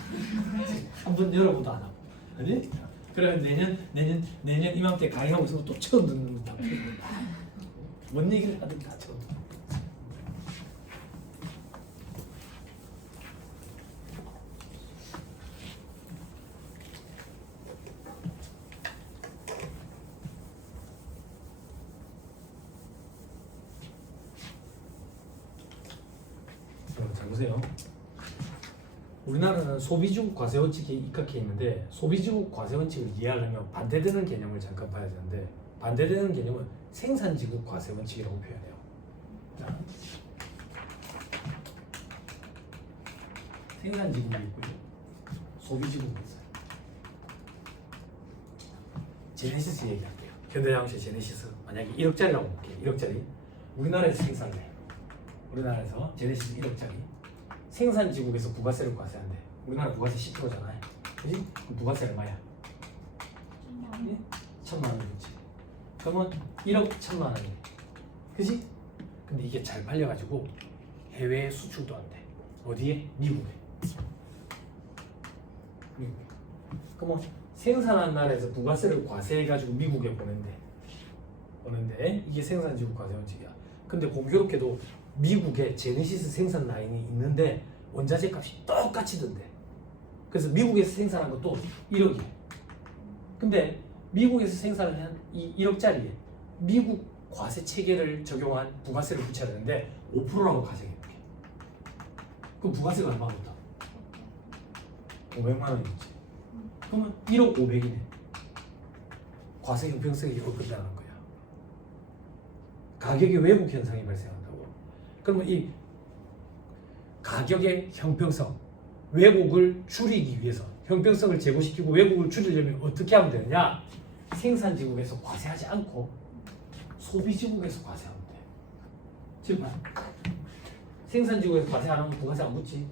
한번 열어보도 안 하고. 아니? 그러면 내년 이맘때 강의하고 있으면 또 처음 듣는 답변. 뭔 얘기를 하든 다 처음. 잘 보세요. 우리나라는 소비주국 과세원칙에 입각해 있는데 소비주국 과세원칙을 이해하려면 반대되는 개념을 잠깐 봐야 되는데 반대되는 개념은 생산지국 과세원칙이라고 표현해요. 자, 생산지국이 있고요. 소비지국이 있어요. 제네시스 얘기할게요. 현대자동차 제네시스 만약에 1억짜리라고 볼게요. 1억짜리 우리나라에서 생산을 해요. 우리나라에서 제네시스 1억짜리 생산지국에서 부가세를 과세한대. 우리나라 부가세 10%잖아요. 그지? 그럼 부가세 얼마야? 1,000만 원이지. 그러면 1억 1,000만 원이네. 그지? 근데 이게 잘 팔려가지고 해외에 수출도 안 돼. 어디에? 미국에. 미국에. 그러면 생산한 나라에서 부가세를 과세해가지고 미국에 보는데 이게 생산지국 과세 원칙이야. 근데 공교롭게도 미국에 제네시스 생산 라인이 있는데 원자재 값이 똑같이 든대. 그래서 미국에서 생산한 것도 1억이야. 근데 미국에서 생산을 한 이 1억짜리에 미국 과세 체계를 적용한 부가세를 붙여야 되는데 5%라고 가정해볼게. 그럼 부가세가 얼마 붙어? 500만 원이지. 그러면 1억 500이네. 과세 형평성이 이걸 끝나는 거야. 가격의 왜곡 현상이 발생한다고. 그러면 이 가격의 형평성, 왜곡을 줄이기 위해서 형평성을 제고시키고 왜곡을 줄이려면 어떻게 하면 되느냐? 생산지국에서 과세하지 않고 소비지국에서 과세하면 돼. 지금 생산지국에서 과세 안 하면 부가세 안 붙지?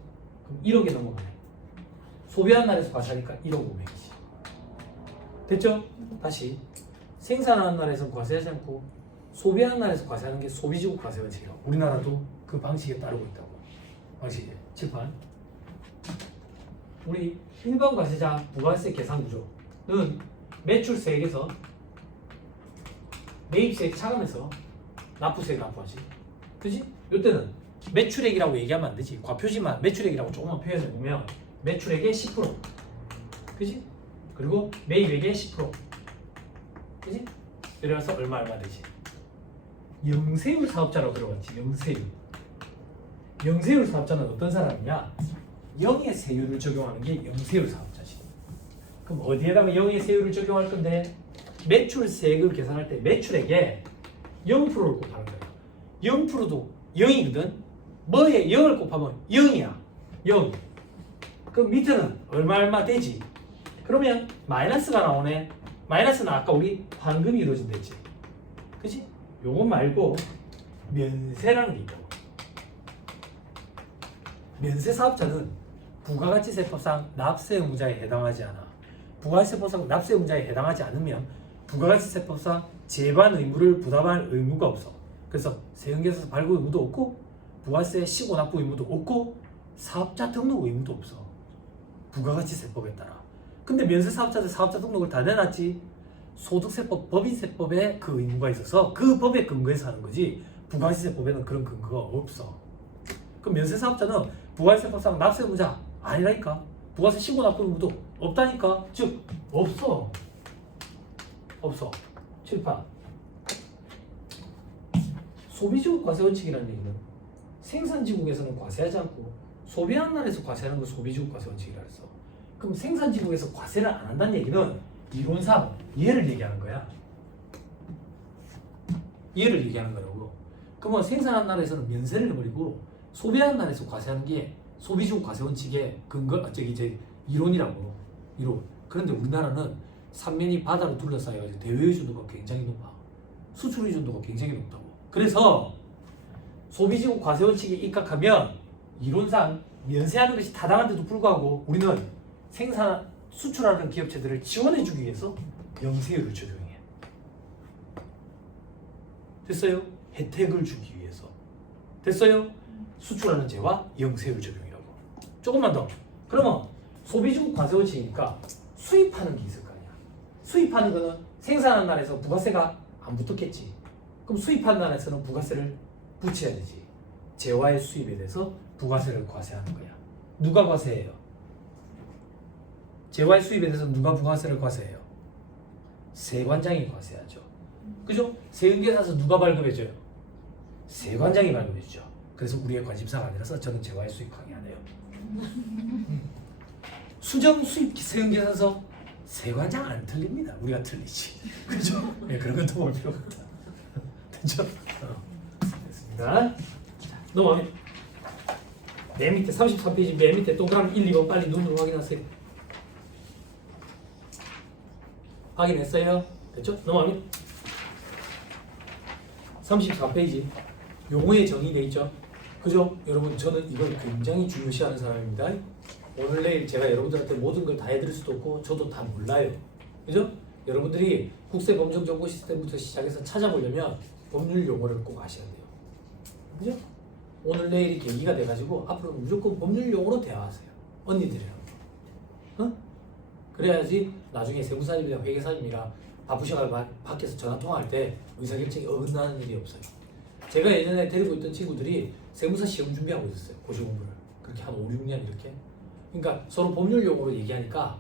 그럼 1억에 넘어가네. 소비한 나라에서 과세하니까 1억 500이지. 됐죠? 다시 생산하는 나라에서 과세하지 않고 소비하는 나라에서 과세하는 게 소비지국 과세 원칙이라고. 우리나라도 그 방식에 따르고 있다고. 방식이 칠판. 우리 일반 과세자 부가세 계산 구조는 매출세액에서 매입세액 차감해서 납부세액 납부하지. 그지? 이때는 매출액이라고 얘기하면 안 되지. 과표지만 매출액이라고 조금만 표현해 보면 매출액의 10%. 그지? 그리고 매입액의 10%. 그지? 그래서 얼마 되지? 영세율 사업자라고 들어갔지. 영세율 사업자는 어떤 사람이냐? 영의 세율을 적용하는 게 영세율 사업자지. 그럼 어디에다가 영의 세율을 적용할 건데? 매출세액을 계산할 때 매출액에 0%를 곱하는 거야. 0%도 0이거든. 뭐에 0을 곱하면 0이야. 0. 그럼 밑에는 얼마 되지? 그러면 마이너스가 나오네. 마이너스는 아까 우리 환급이 이루어진댔지. 그치? 요거 말고 면세라는 게 있다고. 면세 사업자는 부가가치세법상 납세 의무자에 해당하지 않아. 부가가치세법상 납세 의무자에 해당하지 않으면 부가가치세법상 제반 의무를 부담할 의무가 없어. 그래서 세금계산서 발급 의무도 없고 부가세 시고 납부 의무도 없고 사업자 등록 의무도 없어. 부가가치세법에 따라. 근데 면세 사업자들 사업자 등록을 다 내놨지. 소득세법, 법인세법에 그 의무가 있어서 그 법에 근거해서 하는 거지. 부가가치세법에는 그런 근거가 없어. 그럼 면세 사업자는 부가세법상 납세 의무자 아니라니까. 부가세 신고 납부 의무도 없다니까. 즉 없어. 칠판. 소비지국 과세 원칙이라는 얘기는 생산지국에서는 과세하지 않고 소비하는 나라에서 과세하는 걸 소비지국 과세 원칙이라 했어. 그럼 생산지국에서 과세를 안 한다는 얘기는 이론상 얘를 얘기하는 거야. 얘를 얘기하는 거라고. 그러면 생산한 나라에서는 면세를 해버리고 소비하는 나라에서 과세하는 게 소비지국 과세 원칙의 근거, 이론이라고. 이론. 그런데 우리나라는 삼면이 바다로 둘러싸여가지고 대외 의존도가 굉장히 높아. 수출 의존도가 굉장히 높다고. 그래서 소비지국 과세 원칙에 입각하면 이론상 면세하는 것이 타당한데도 불구하고 우리는 수출하는 기업체들을 지원해주기 위해서 영세율을 적용해. 됐어요? 혜택을 주기 위해서. 됐어요? 수출하는 재와 영세율 적용이라고. 조금만 더. 그러면 소비지국 과세 원칙이니까 수입하는 게 있을 거 아니야. 수입하는 거는 생산하는 나라에서 부가세가 안 붙었겠지. 그럼 수입하는 나라에서는 부가세를 붙여야 되지. 재화의 수입에 대해서 부가세를 과세하는 거야. 누가 과세해요? 재화의 수입에 대해서 누가 부가세를 과세해요? 세관장이 과세하죠. 그죠? 세금계산서 누가 발급해줘요? 세관장이 발급해주죠. 그래서 우리의 관심사가 아니라서 저는 재화의 수익 강의 안 해요. 수정 수입 세금계산서 세관장 안 틀립니다. 우리가 틀리지. 그죠? 네, 그런 것도 볼 필요가 없다. 됐죠? 됐습니다. 자, 넘어가면 맨 밑에 33페이지 맨 밑에 동그라미 1, 2번 빨리 눈으로 확인하세요. 확인했어요? 됐죠? 넘어가면 34페이지 용어의 정의가 있죠? 그죠? 여러분 저는 이걸 굉장히 중요시하는 사람입니다. 오늘 내일 제가 여러분들한테 모든 걸 다 해드릴 수도 없고 저도 다 몰라요. 그죠? 여러분들이 국세법정정보 시스템부터 시작해서 찾아보려면 법률 용어를 꼭 아셔야 돼요. 그죠? 오늘 내일이 계기가 돼가지고 앞으로 무조건 법률 용어로 대화하세요. 언니들이랑. 어? 그래야지 나중에 세무사님이랑 회계사님이랑 바쁘셔가 밖에서 전화통화할 때 의사결정이 어긋나는 일이 없어요. 제가 예전에 데리고 있던 친구들이 세무사 시험 준비하고 있었어요. 고시 공부를. 그렇게 한 5, 6년 이렇게. 그러니까 서로 법률 용어로 얘기하니까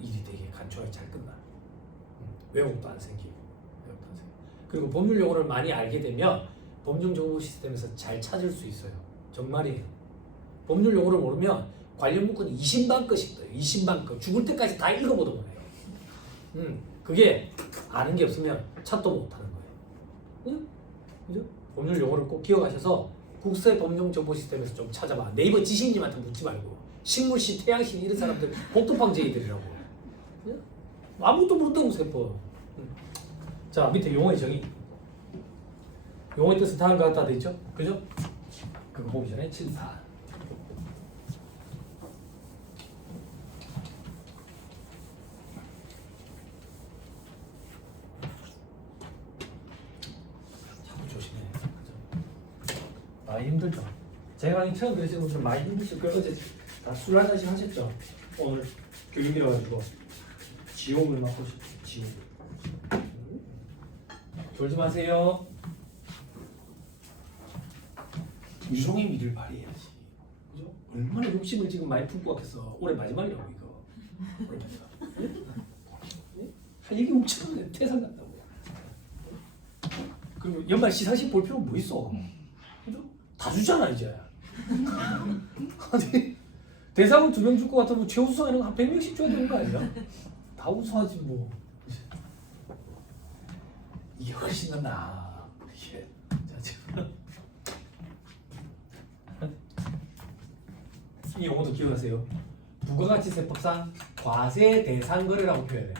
일이 되게 간편하게 잘 끝나. 왜곡도 안 생기고. 그리고 법률 용어를 많이 알게 되면 법정정보 시스템에서 잘 찾을 수 있어요. 정말이에요. 법률 용어를 모르면 관련 문건이 20만 건씩 떠요. 20만 건. 죽을 때까지 다 읽어보던 거예요. 그게 아는 게 없으면 찾도 못하는 거예요. 응? 그죠? 법률 용어를 꼭 기억하셔서 국세법령정보 시스템에서 좀 찾아봐. 네이버 지식인님한테 묻지 말고 신물씨, 태양신 이런 사람들 복도방 제이들이라고. 응? 아무것도 모른다고 세포. 자, 밑에 용어의 정의. 용어의 뜻은 다음과 같다 돼 있죠? 그죠? 그거 보기 전에 74. 참 조심해. 많이 힘들죠? 제가 강의 처음 들으시는 분들은 많이 힘드실 거예요. 어제 다 술 한 잔씩 하셨죠? 오늘 교육이라 가지고 지옥을 맞고 싶어요. 지옥을. 졸지 마세요. 유종의 미를 발휘해야지. 그죠? 얼마나 욕심을 지금 많이 품고 왔겠어. 올해 마지막이라고 이거. 올해 마지막. 할 얘기 뭉쳐서 태산 간다고. 그리고 연말 시상식 볼 필요는 뭐 있어? 그죠? 다 주잖아 이제. 아니 대상은 2명 줄 것 같으면 최우수상에는 한 100명씩 줘야 되는 거 아니야? 다 우수하지 뭐. 이게 훨씬 더 나아. 이게. 자, 지금. 이 용어도 기억하세요. 부가가치세법상 과세대상거래라고 표현해요.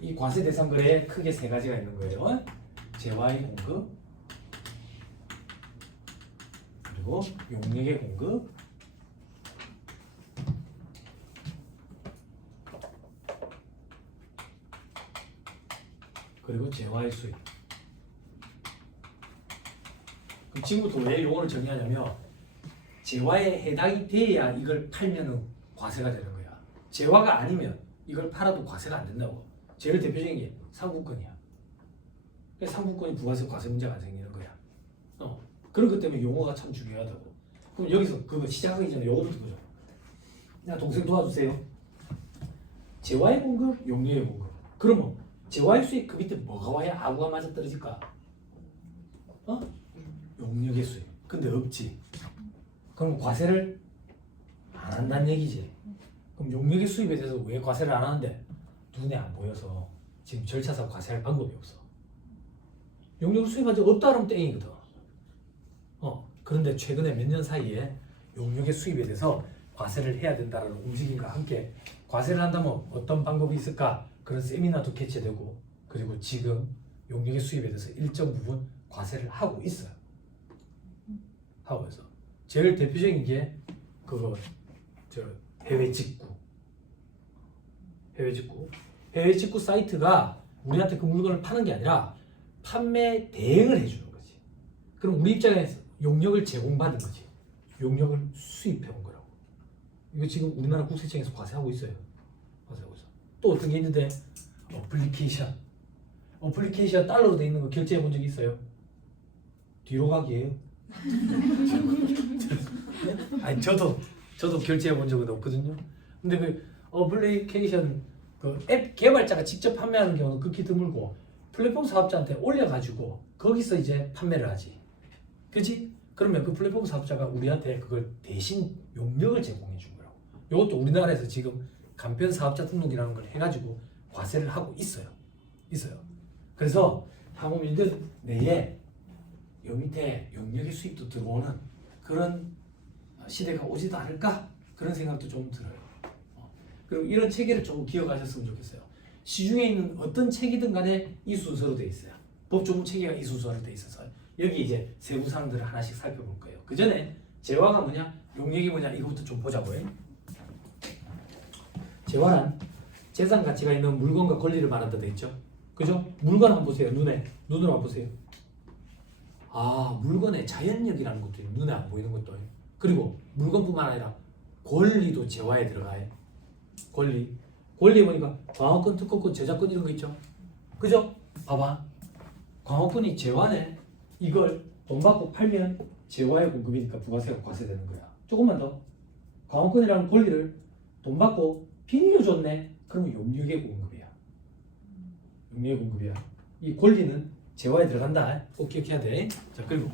이 과세대상거래에 크게 3가지가 있는 거예요. 재화의 공급, 그리고 용역의 공급, 그리고 재화의 수입. 그럼 지금부터 왜 용어를 정의하냐면 재화에 해당이 돼야 이걸 팔면은 과세가 되는 거야. 재화가 아니면 이걸 팔아도 과세가 안 된다고. 제일 대표적인 게 상품권이야. 상품권이 부가세 과세 문제가 안 생기는 거야. 그런 것 때문에 용어가 참 중요하다고. 그럼 여기서 그거 시작하기 전에 요거부터 보죠. 야 동생 도와주세요. 재화의 공급, 용역의 공급. 그러면 재화의 수익 그 밑에 뭐가 와야 아구가 맞아 떨어질까? 용역의 수익. 근데 없지. 그럼 과세를 안 한다는 얘기지. 그럼 용역의 수입에 대해서 왜 과세를 안 하는데? 눈에 안 보여서 지금 절차상 과세할 방법이 없어. 용역 수입한 적 없다 그러면 땡이거든. 그런데 최근에 몇 년 사이에 용역의 수입에 대해서 과세를 해야 된다는 움직임과 함께 과세를 한다면 어떤 방법이 있을까? 그런 세미나도 개최되고 그리고 지금 용역의 수입에 대해서 일정 부분 과세를 하고 있어요. 하고 있어. 제일 대표적인 게 그거 해외 직구. 해외 직구 사이트가 우리한테 그 물건을 파는 게 아니라 판매 대행을 해주는 거지. 그럼 우리 입장에서 용역을 제공받은 거지. 용역을 수입해 온 거라고. 이거 지금 우리나라 국세청에서 과세하고 있어요. 과세하고 있어. 또 어떤 게 있는데 어플리케이션 달러로 돼 있는 거 결제해 본 적 있어요? 뒤로 가기예요. 아니 저도 결제해 본 적은 없거든요. 근데 그 어플리케이션 그 앱 개발자가 직접 판매하는 경우는 극히 드물고 플랫폼 사업자한테 올려가지고 거기서 이제 판매를 하지. 그렇지? 그러면 그 플랫폼 사업자가 우리한테 그걸 대신 용역을 제공해 준 거라고. 이것도 우리나라에서 지금 간편 사업자 등록이라는 걸 해가지고 과세를 하고 있어요. 그래서 항공민들 내에 요 밑에 용역의 수입도 들어오는 그런 시대가 오지도 않을까 그런 생각도 좀 들어요. 그리고 이런 체계를 좀 기억하셨으면 좋겠어요. 시중에 있는 어떤 책이든 간에 이 순서로 돼 있어요. 법조문 체계가 이 순서로 돼 있어서 여기 이제 세부 사항들을 하나씩 살펴볼 거예요. 그 전에 재화가 뭐냐, 용역이 뭐냐 이거부터 좀 보자고요. 재화란 재산 가치가 있는 물건과 권리를 말한다 돼 있죠. 그죠? 물건 한번 보세요. 눈으로 한번 보세요. 아, 물건에 자연력이라는 것도 눈에 안 보이는 것도. 그리고 물건뿐만 아니라 권리도 재화에 들어가요. 권리 보니까 광업권, 특허권, 저작권 이런 거 있죠. 그죠? 봐봐. 광업권이 재화네. 이걸 돈 받고 팔면 재화의 공급이니까 부가세가 과세되는 거야. 조금만 더. 광업권이라는 권리를 돈 받고 빌려줬네. 그러면 용역의 공급이야. 이 권리는 재화에 들어간다. 꼭 기억해야 돼. 자, 그리고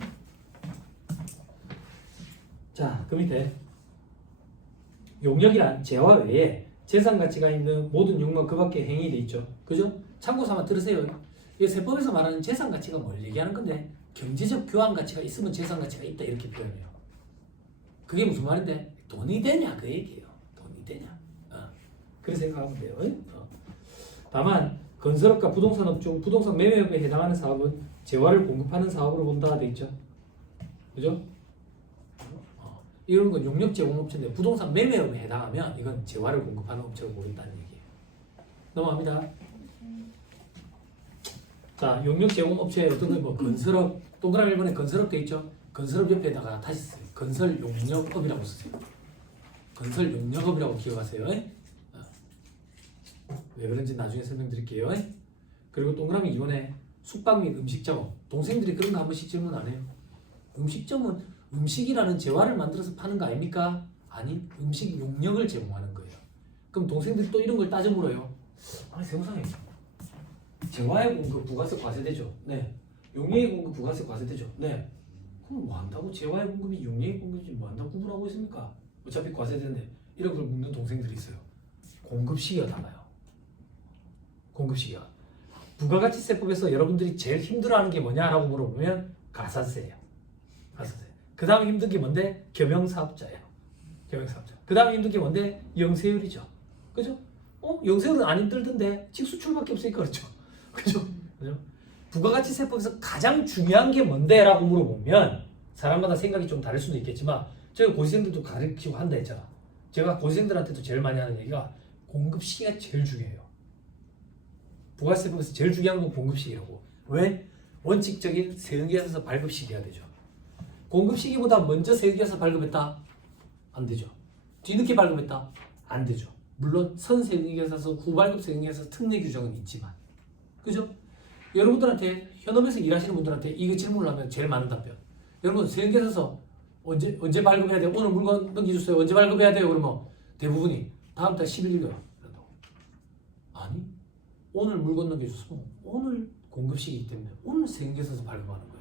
자, 그 밑에 용역이란 재화 외에 재산 가치가 있는 모든 용역 그 밖에 행위 돼 있죠. 그죠? 참고 삼아 들으세요. 이 세법에서 말하는 재산 가치가 뭘 얘기하는 건데 경제적 교환 가치가 있으면 재산 가치가 있다 이렇게 표현해요. 그게 무슨 말인데 돈이 되냐 그 얘기예요. 돈이 되냐. 그렇게 생각하면 돼요. 다만 건설업과 부동산업 중 부동산 매매업에 해당하는 사업은 재화를 공급하는 사업으로 본다 돼 있죠. 그죠? 이런 건 용역 제공업체인데 부동산 매매업에 해당하면 이건 재화를 공급하는 업체로 보인다는 얘기예요. 넘어갑니다. 자, 용역 제공업체 어떤 거 뭐 건설업 동그라미 1번에 건설업 돼 있죠. 건설업 옆에다가 다시 쓰세요. 건설 용역업이라고 쓰세요. 건설 용역업이라고 기억하세요. 왜 그런지 나중에 설명드릴게요. 그리고 동그라미 2번에 숙박 및 음식점. 동생들이 그런 거 한 번씩 질문 안 해요. 음식점은 음식이라는 재화를 만들어서 파는 거 아닙니까? 아니, 음식 용역을 제공하는 거예요. 그럼 동생들이 또 이런 걸 따져 물어요. 아니, 세무상에 재화의 공급 부가세 과세되죠. 네. 용역의 공급 부가세 과세되죠. 네. 그럼 뭐 한다고 재화의 공급이 용역의 공급이 뭐 한다고 구분하고 있습니까? 어차피 과세되는데 이런 걸 묻는 동생들이 있어요. 공급 시기가 달라요. 공급 시기가. 부가가치세법에서 여러분들이 제일 힘들어하는 게 뭐냐라고 물어보면 가사세예요. 가사세. 그 다음 힘든 게 뭔데? 겸용사업자예요. 겸용사업자. 그 다음 힘든 게 뭔데? 영세율이죠. 그죠? 영세율은 안 힘들던데 직수출밖에 없으니까 그렇죠. 그죠? 부가가치세법에서 가장 중요한 게 뭔데? 라고 물어보면 사람마다 생각이 좀 다를 수도 있겠지만 저희 고시생들도 가르치고 한다 했잖아. 제가 고시생들한테도 제일 많이 하는 얘기가 공급 시기가 제일 중요해요. 부가세법에서 제일 중요한 건 공급 시기라고. 왜? 원칙적인 세금계산서 발급 시기가 되죠. 공급 시기보다 먼저 세금계산서 발급했다? 안 되죠. 뒤늦게 발급했다? 안 되죠. 물론 선세금계산서, 후발급 세금계산서 특례 규정은 있지만, 그죠? 여러분들한테 현업에서 일하시는 분들한테 이거 질문을 하면 제일 많은 답변. 여러분 세금계산서 언제 발급해야 돼요? 오늘 물건 넘겨주세요. 언제 발급해야 돼요? 그러면 대부분이 다음 달 10일이요. 아니, 오늘 물건 넘겨줬으면 오늘 공급 시기이기 때문에 오늘 세금계산서 발급하는 거예요.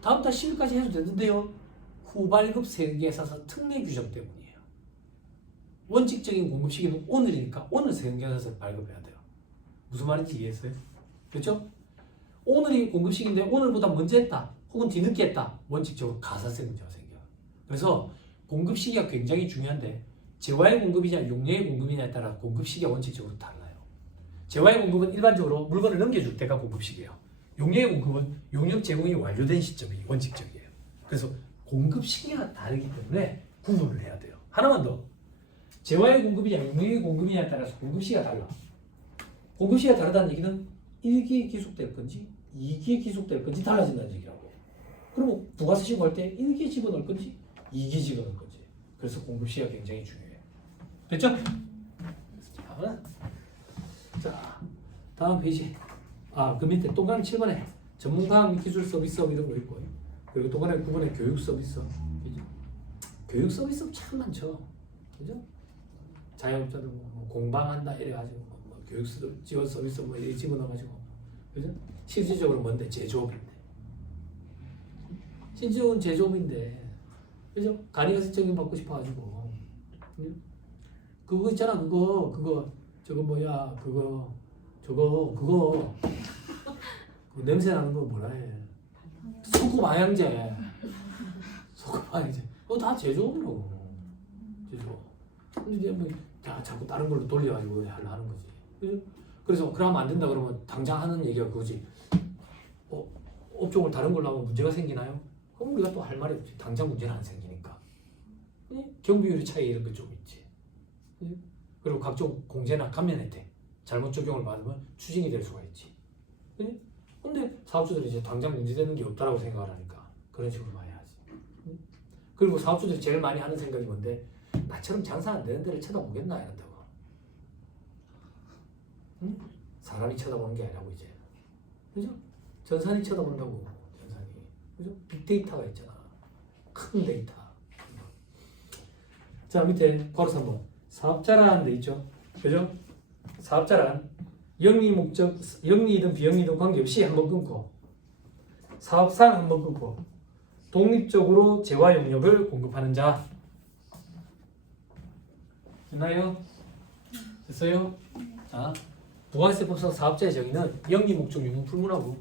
다음 달 10일까지 해도 되는데요. 후발급 세금계산서 특례 규정 때문이에요. 원칙적인 공급 시기는 오늘이니까 오늘 세금계산서 발급해야 돼요. 무슨 말인지 이해했어요? 그렇죠? 오늘이 공급 시기인데 오늘보다 먼저 했다 혹은 뒤늦게 했다 원칙적으로 가사세 문제가 생겨요. 그래서 공급 시기가 굉장히 중요한데 재화의 공급이냐 용역의 공급이냐에 따라 공급 시기가 원칙적으로 달라요. 재화의 공급은 일반적으로 물건을 넘겨줄 때가 공급 시기예요. 용역의 공급은 용역 제공이 완료된 시점이 원칙적이에요. 그래서 공급 시기가 다르기 때문에 구분을 해야 돼요. 하나만 더. 재화의 공급이냐 용역의 공급이냐에 따라서 공급 시기가 달라. 공급 시기가 다르다는 얘기는 1기에 기속될 건지 2기에 기속될 건지 달라진다는 얘기라고. 그리고 부가세 신고할 때 1기에 집어넣을 건지 2기에 집어넣을 건지. 그래서 공급 시기가 굉장히 중요해요. 됐죠? 자, 다음 페이지. 그 밑에 동그라미 7번에 전문가학 및 기술 서비스업 이런 거 있고, 그리고 동그라미 9번에 교육 서비스업. 그죠? 교육 서비스업 참 많죠. 그죠? 자영업자들 뭐 공방한다 이래가지고 뭐 교육 지원 서비스 뭐 이렇게 집어넣어가지고, 그죠? 실질적으로 뭔데? 제조업인데. 신청은 제조업인데, 그죠? 간이가세 적용 받고 싶어가지고. 그거 있잖아, 그거 저거 뭐야, 그거 그 냄새 나는 거 뭐라 해? 소금 방향제. 그거 다 제조업으로. 제조업. 근데 이제 뭐 자꾸 다른 걸로 돌려가지고 하려는 거지. 그죠? 그래서 그러면 안 된다 그러면 당장 하는 얘기가 그거지. 업종을 다른 걸로 하면 문제가 생기나요? 그럼 우리가 또 할 말이 없지. 당장 문제는 안 생기니까. 경비율의 차이 이런 거 좀 있지. 그리고 각종 공제나 감면 혜택 잘못 적용을 받으면 추징이 될 수가 있지. 근데 사업주들이 이제 당장 문제되는 게 없다라고 생각을 하니까 그런 식으로 많이 하지. 그리고 사업주들이 제일 많이 하는 생각이 뭔데? 나처럼 장사 안 되는 데를 쳐다보겠나 이런다고. 사람이 쳐다보는 게 아니라고 이제. 그죠? 전산이 쳐다본다고. 전산이. 그죠? 빅데이터가 있잖아. 큰 데이터. 자, 밑에 괄호 3번. 사업자라는 데 있죠. 그죠? 사업자란 영리 목적, 영리이든 비영리이든 관계없이 한번 끊고, 사업상 한번 끊고, 독립적으로 재화 용역을 공급하는 자. 됐나요? 됐어요? 자, 부가세법상 사업자의 정의는 영리 목적 유무 불문하고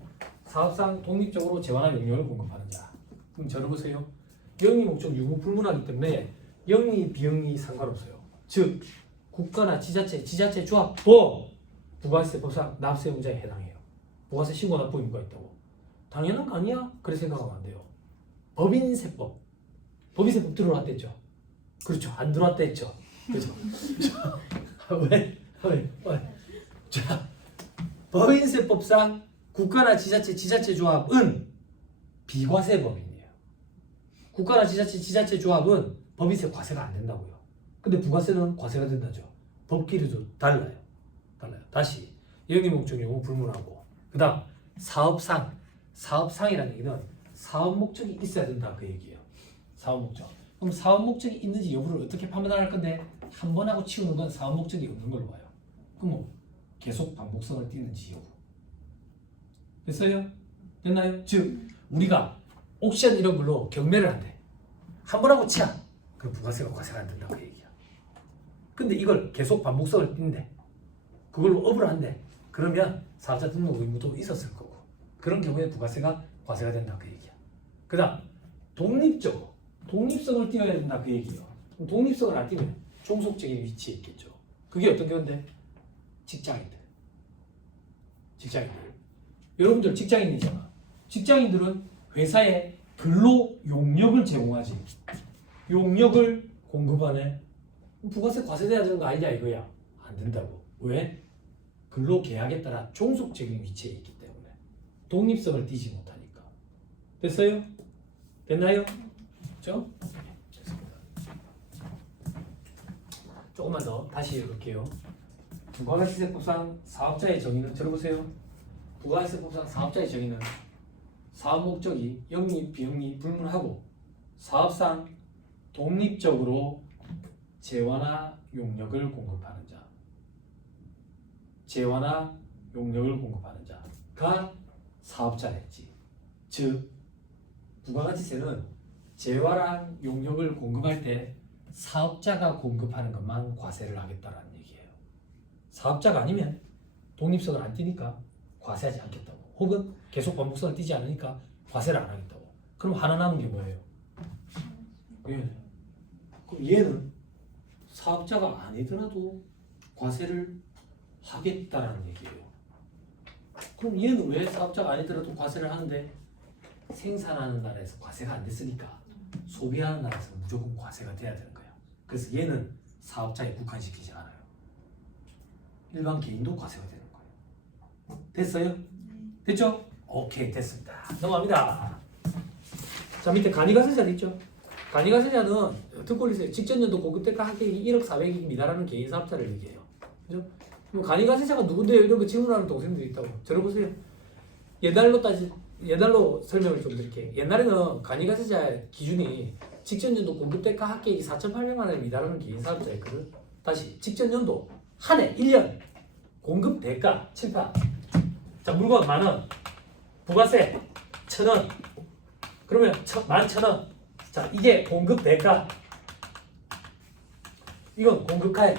사업상 독립적으로 재화나 용역을 공급하는 자. 그럼 들어보세요. 영리 목적 유무 불문하기 때문에 영리 비영리 상관없어요. 즉 국가나 지자체 조합도 부가세법상 납세의무자에 해당해요. 부가세 신고 납부 의무가 있다고. 당연한 거 아니야? 그렇게 생각하면 안 돼요. 법인세법 들어왔댔죠. 그렇죠. 안 들어왔댔죠. 그렇죠. 왜? 자, 법인세법상 국가나 지자체 조합은 비과세 법인이에요. 국가나 지자체 조합은 법인세 과세가 안 된다고요. 근데 부가세는 과세가 된다죠. 법끼리도 달라요. 다시 영리 목적 유무 불문하고, 그다음 사업상이라는 얘기는 사업 목적이 있어야 된다 그 얘기예요. 사업 목적. 그럼 사업 목적이 있는지 여부를 어떻게 판단할 건데 한 번 하고 치우는 건 사업 목적이 없는 걸로 봐요. 그럼 뭐 계속 반복성을 띠는지 여부. 됐어요? 됐나요? 즉 우리가 옥션 이런 걸로 경매를 한대. 한 번 하고 치아. 그럼 부가세가 과세가 안 된다고 얘기야. 근데 이걸 계속 반복성을 띈대. 그걸로 업을 한대. 그러면 사업자 등록 의무도 있었을 거고. 그런 경우에 부가세가 과세가 된다 그 얘기야. 그다음 독립성을 띄어야 된다 그 얘기예요. 독립성을 안 띄면 종속적인 위치에 있겠죠. 그게 어떤 경우인데? 직장인들. 여러분들 직장인이잖아. 직장인들은 회사에 근로 용역을 제공하지. 용역을 공급하네. 부가세 과세돼야 되는 거 아니냐 이거야. 안 된다고. 왜? 근로계약에 따라 종속적인 위치에 있기 때문에. 독립성을 띄지 못하니까. 됐어요? 됐나요? 그렇죠? 됐습니다. 조금만 더 다시 읽을게요. 부가세법상 사업자의 정의는 들어보세요. 부가세법상 사업자의 정의는 사업 목적이 영리, 비영리 불문하고 사업상 독립적으로 재화나 용역을 공급하는 자. 재화나 용역을 공급하는 자가 사업자랬지. 즉 부가가치세는 재화랑 용역을 공급할 때 사업자가 공급하는 것만 과세를 하겠다라는 얘기예요. 사업자가 아니면 독립성을 안 띄니까 과세하지 않겠다고. 혹은 계속 반복성을 띄지 않으니까 과세를 안 하겠다고. 그럼 하나 남은 게 뭐예요? 그럼 얘는 사업자가 아니더라도 과세를 하겠다라는 얘기예요. 그럼 얘는 왜 사업자가 아니더라도 과세를 하는데? 생산하는 나라에서 과세가 안 됐으니까 소비하는 나라에서 무조건 과세가 돼야 되는 거예요. 그래서 얘는 사업자에 국한시키지 않아요. 일반 개인도 과세가 되는 거예요. 됐어요? 됐죠? 오케이, 됐습니다. 넘어갑니다. 자, 밑에 간이가세자 있죠? 간이가세자는 듣고 있어요. 직전년도 공급대가 합계액이 1억 400억이 미달하는 개인 사업자를 얘기해요. 그죠? 간이가세자가 누군데요? 이런 거 질문하는 동생들이 있다고. 들어보세요. 옛날로 설명을 좀 드릴게요. 옛날에는 간이가세자 기준이 직전년도 공급대가 합계액이 4,800만 원을 미달하는 개인 사업자였거든. 다시 직전년도 한 해 1년 공급대가 7파. 자, 물건 10,000원, 부가세 1,000원, 그러면 11,000원. 자, 이게 공급 대가. 이건 공급가액.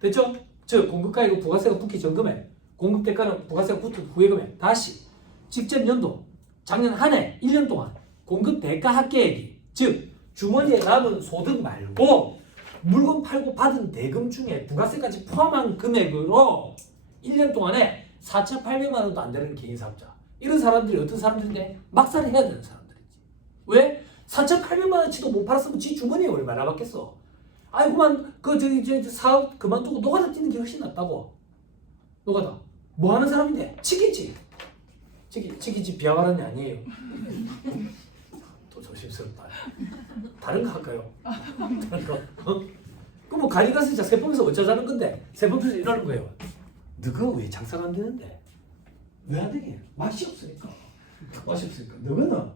됐죠? 즉 공급가액은 부가세가 붙기 전 금액, 공급 대가는 부가세가 붙은 후의 금액. 다시 직전 연도, 작년 한 해 1년 동안 공급 대가 합계액이, 즉 주머니에 남은 소득 말고 물건 팔고 받은 대금 중에 부가세까지 포함한 금액으로 1년 동안에 4,800만 원도 안 되는 개인 사업자. 이런 사람들이 어떤 사람들인데 막살을 해야 되는 사람들이지. 왜? 4,800만 원치도 못 팔았으면 지 주머니에 얼마나 받겠어. 아이 그만 저 사업 그만두고 노가다 뛰는 게 훨씬 낫다고. 노가다 뭐 하는 사람인데? 치킨집 비하 발언이 아니에요. 또 조심스럽다. 다른 거 할까요? 다른 거. 그럼 뭐 가니가 진짜 세법에서 어쩌자는 건데? 세법에서 이러는 거예요. 너가 왜 장사가 안 되는데? 왜 안 되게? 맛이 없으니까. 너는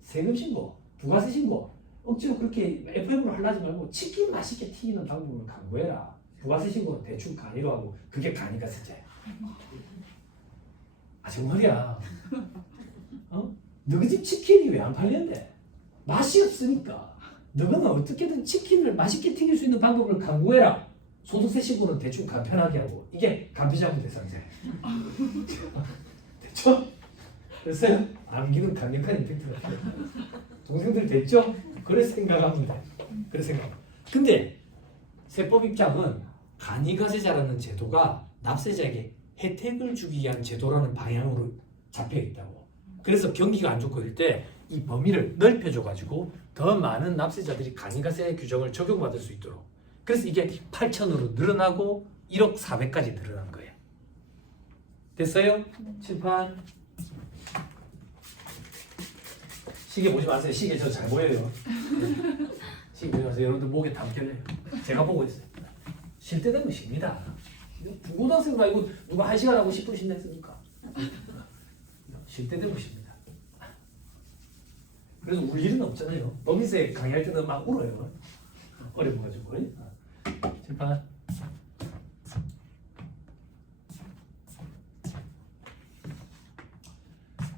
세금 신고, 부가세 신고 억지로 그렇게 FM으로 하려지 말고 치킨 맛있게 튀기는 방법을 강구해라. 부가세 신고는 대충 간이로 하고 그게 가니가세제야. 아 정말이야. 너희 집 치킨이 왜 안 팔리는데? 맛이 없으니까. 너는 어떻게든 치킨을 맛있게 튀길 수 있는 방법을 강구해라. 소득세 신고는 대충 간편하게 하고. 이게 간피자문 대상제. 됐죠? 됐어요? 암기는 강력한 임팩트가 필요해. 동생들 됐죠? 그래 생각합니다. 그래 생각. 근데 세법 입장은 간이가세자라는 제도가 납세자에게 혜택을 주기 위한 제도라는 방향으로 잡혀 있다고. 그래서 경기가 안 좋고 이럴 때 이 범위를 넓혀줘가지고 더 많은 납세자들이 간이가세 규정을 적용받을 수 있도록. 그래서 이게 8천으로 늘어나고 1억 4백까지 늘어난 거예요. 됐어요? 칠판. 시계 보지 마세요. 시계 저 잘 보여요. 시계 보지 마세요. 여러분들 목에 담겨요. 제가 보고 있어요. 쉴 때 되면 쉽니다. 중고등학생 말고 누가 1시간 하고 10분 쉰다 했습니까? 쉴 때 되면 쉽니다. 그래서 울 일은 없잖아요. 법인세 강의할 때는 막 울어요. 어려워가지고. 칠판.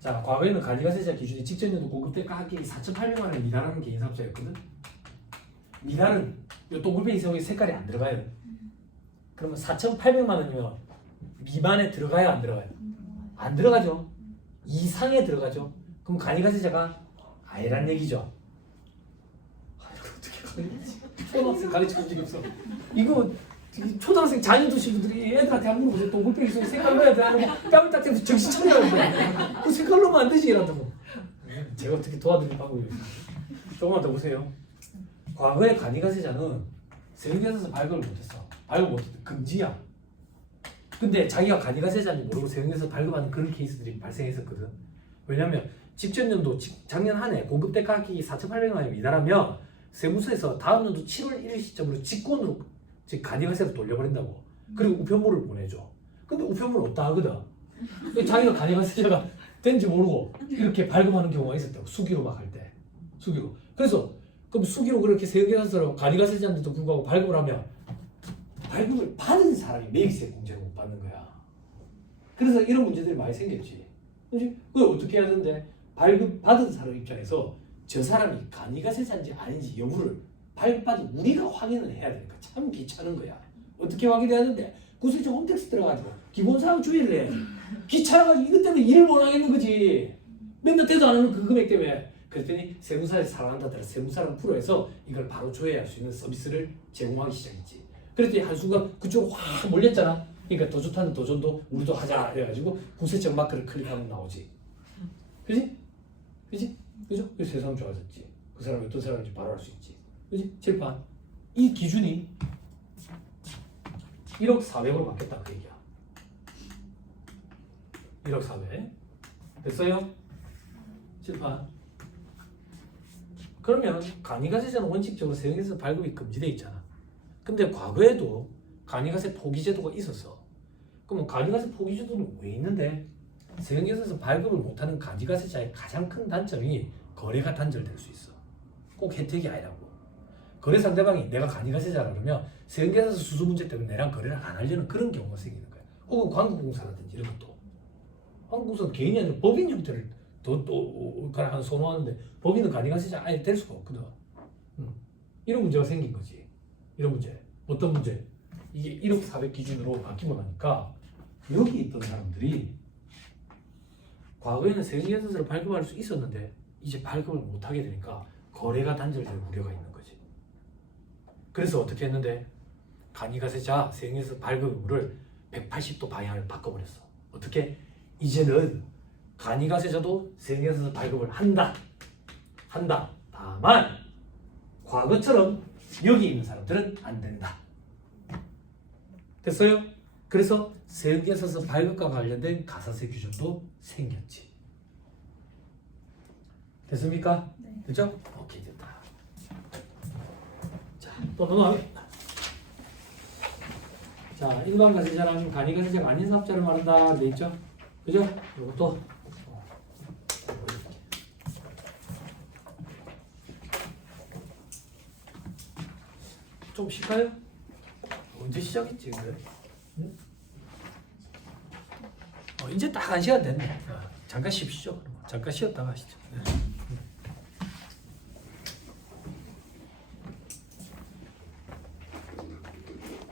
자, 과거에는 간이가세자 기준이 직전연도 공급대가 합계액이 4,800만 원에 미달하는 개인 사업자였거든. 미달은 이 동글뱅이 세우기 색깔이 안 들어가요. 그러면 4,800만 원이면 미만에 들어가요, 안 들어가요? 안 들어가죠. 이상에 들어가죠. 그럼 간이가세자가 아니란 얘기죠. 아, 이거 어떻게 가르치지? 초등학생 가르쳐본 적이 없어. 이거 초등학생 자녀 두신 분들이 애들한테 한 물어보세요. 동글뱅이 세우기 색깔 넣어야 되고 땀을 딱 대면서 정신 차려야 돼. 그 색깔로만 안 되지 이러더라고. 제가 어떻게 도와드릴 방법이 있어요. 조금만 더 보세요. 과거의 간이가세자는 세금계산서 발급을 못했어. 발급 못했어. 금지야. 근데 자기가 간이가세자인지 모르고 세금계산서 발급하는 그런 케이스들이 발생했었거든. 왜냐하면 직전 연도 작년 한 해 공급대가 합계액이 4,800만 원에 미달하면 세무서에서 다음 연도 7월 1일 시점으로 직권으로 즉 간이가세로 돌려버린다고. 그리고 우편물을 보내줘. 근데 우편물 없다 하거든. 자기가 간이가세자가 된지 모르고 이렇게 발급하는 경우가 있었다고. 수기로 막 할 때. 수기로. 그래서 그럼 수기로 그렇게 세금계산서로 간이가세자인데도 불구하고 발급을 하면 발급을 받은 사람이 매입세 공제를 못 받는 거야. 그래서 이런 문제들이 많이 생겼지. 그렇지? 그걸 어떻게 해야 되는데 발급 받은 사람 입장에서 저 사람이 간이가세자인지 아닌지 여부를 발급받은 우리가 확인을 해야 되니까 참 귀찮은 거야. 어떻게 확인해야 되는데 구세청 홈택스 들어가지고 기본사항 주의를 해. 귀찮아가지고 이것 때문에 일을 못 하겠는 거지. 맨날 대도 안 하는 그 금액 때문에. 그랬더니 세무사를 사랑한다더라. 세무사랑 프로에서 이걸 바로 조회할 수 있는 서비스를 제공하기 시작했지. 그랬더니 한순간 그쪽으로 확 몰렸잖아. 그러니까 더 좋다는 도전도 우리도 하자 해가지고 구세청 마크를 클릭하면 나오지. 그지? 그지? 그죠? 그래서 세상 좋아졌지. 그 사람이 어떤 사람인지 바로 알 수 있지. 그지? 칠판. 이 기준이 1억 4백으로 바뀌었다 그 얘기야. 1억 4백. 됐어요? 칠판. 그러면 간이가세자는 원칙적으로 세금에서 발급이 금지돼 있잖아. 근데 과거에도 간이가세 포기제도가 있었어. 그러면 간이가세 포기제도는 왜 있는데? 세금계산서 발급을 못하는 간이가세자의 가장 큰 단점이 거래가 단절될 수 있어. 꼭 혜택이 아니라고. 거래 상대방이 내가 간이가세자라 그러면 세금계산서 수수 문제 때문에 내랑 거래를 안 하려는 그런 경우가 생기는 거야. 혹은 광고공사라든지 이런 것도. 광고공사는 개인이 아니라 법인 형태를 또 하나 선호하는데 법인은 간이가세자 아예 될 수가 없거든. 이런 문제가 생긴 거지. 이런 문제. 어떤 문제? 이게 1억 400 기준으로 바뀌고 나니까 여기 있던 사람들이 과거에는 세금계산서를 발급할 수 있었는데 이제 발급을 못하게 되니까 거래가 단절될 우려가 있는 거지. 그래서 어떻게 했는데 간이가세자 세금계산서 발급 의무를 180도 방향을 바꿔버렸어. 어떻게? 이제는 간이가세자도 세금계산서 발급을 한다. 다만 과거처럼 여기 있는 사람들은 안 된다. 됐어요? 그래서 세금계산서 발급과 관련된 가산세 규정도 생겼지. 됐습니까? 네. 됐죠? 오케이, 됐다. 자, 또 넘어가겠다. 자, 일반 가세자랑 간이가세자가 아닌 사업자를 말한다 돼 있죠? 그죠? 이것도 좀 쉴까요? 언제 시작했지 그래? 응? 이제 딱 1시간 됐네. 잠깐 쉽시죠. 잠깐 쉬었다가 하시죠. 네.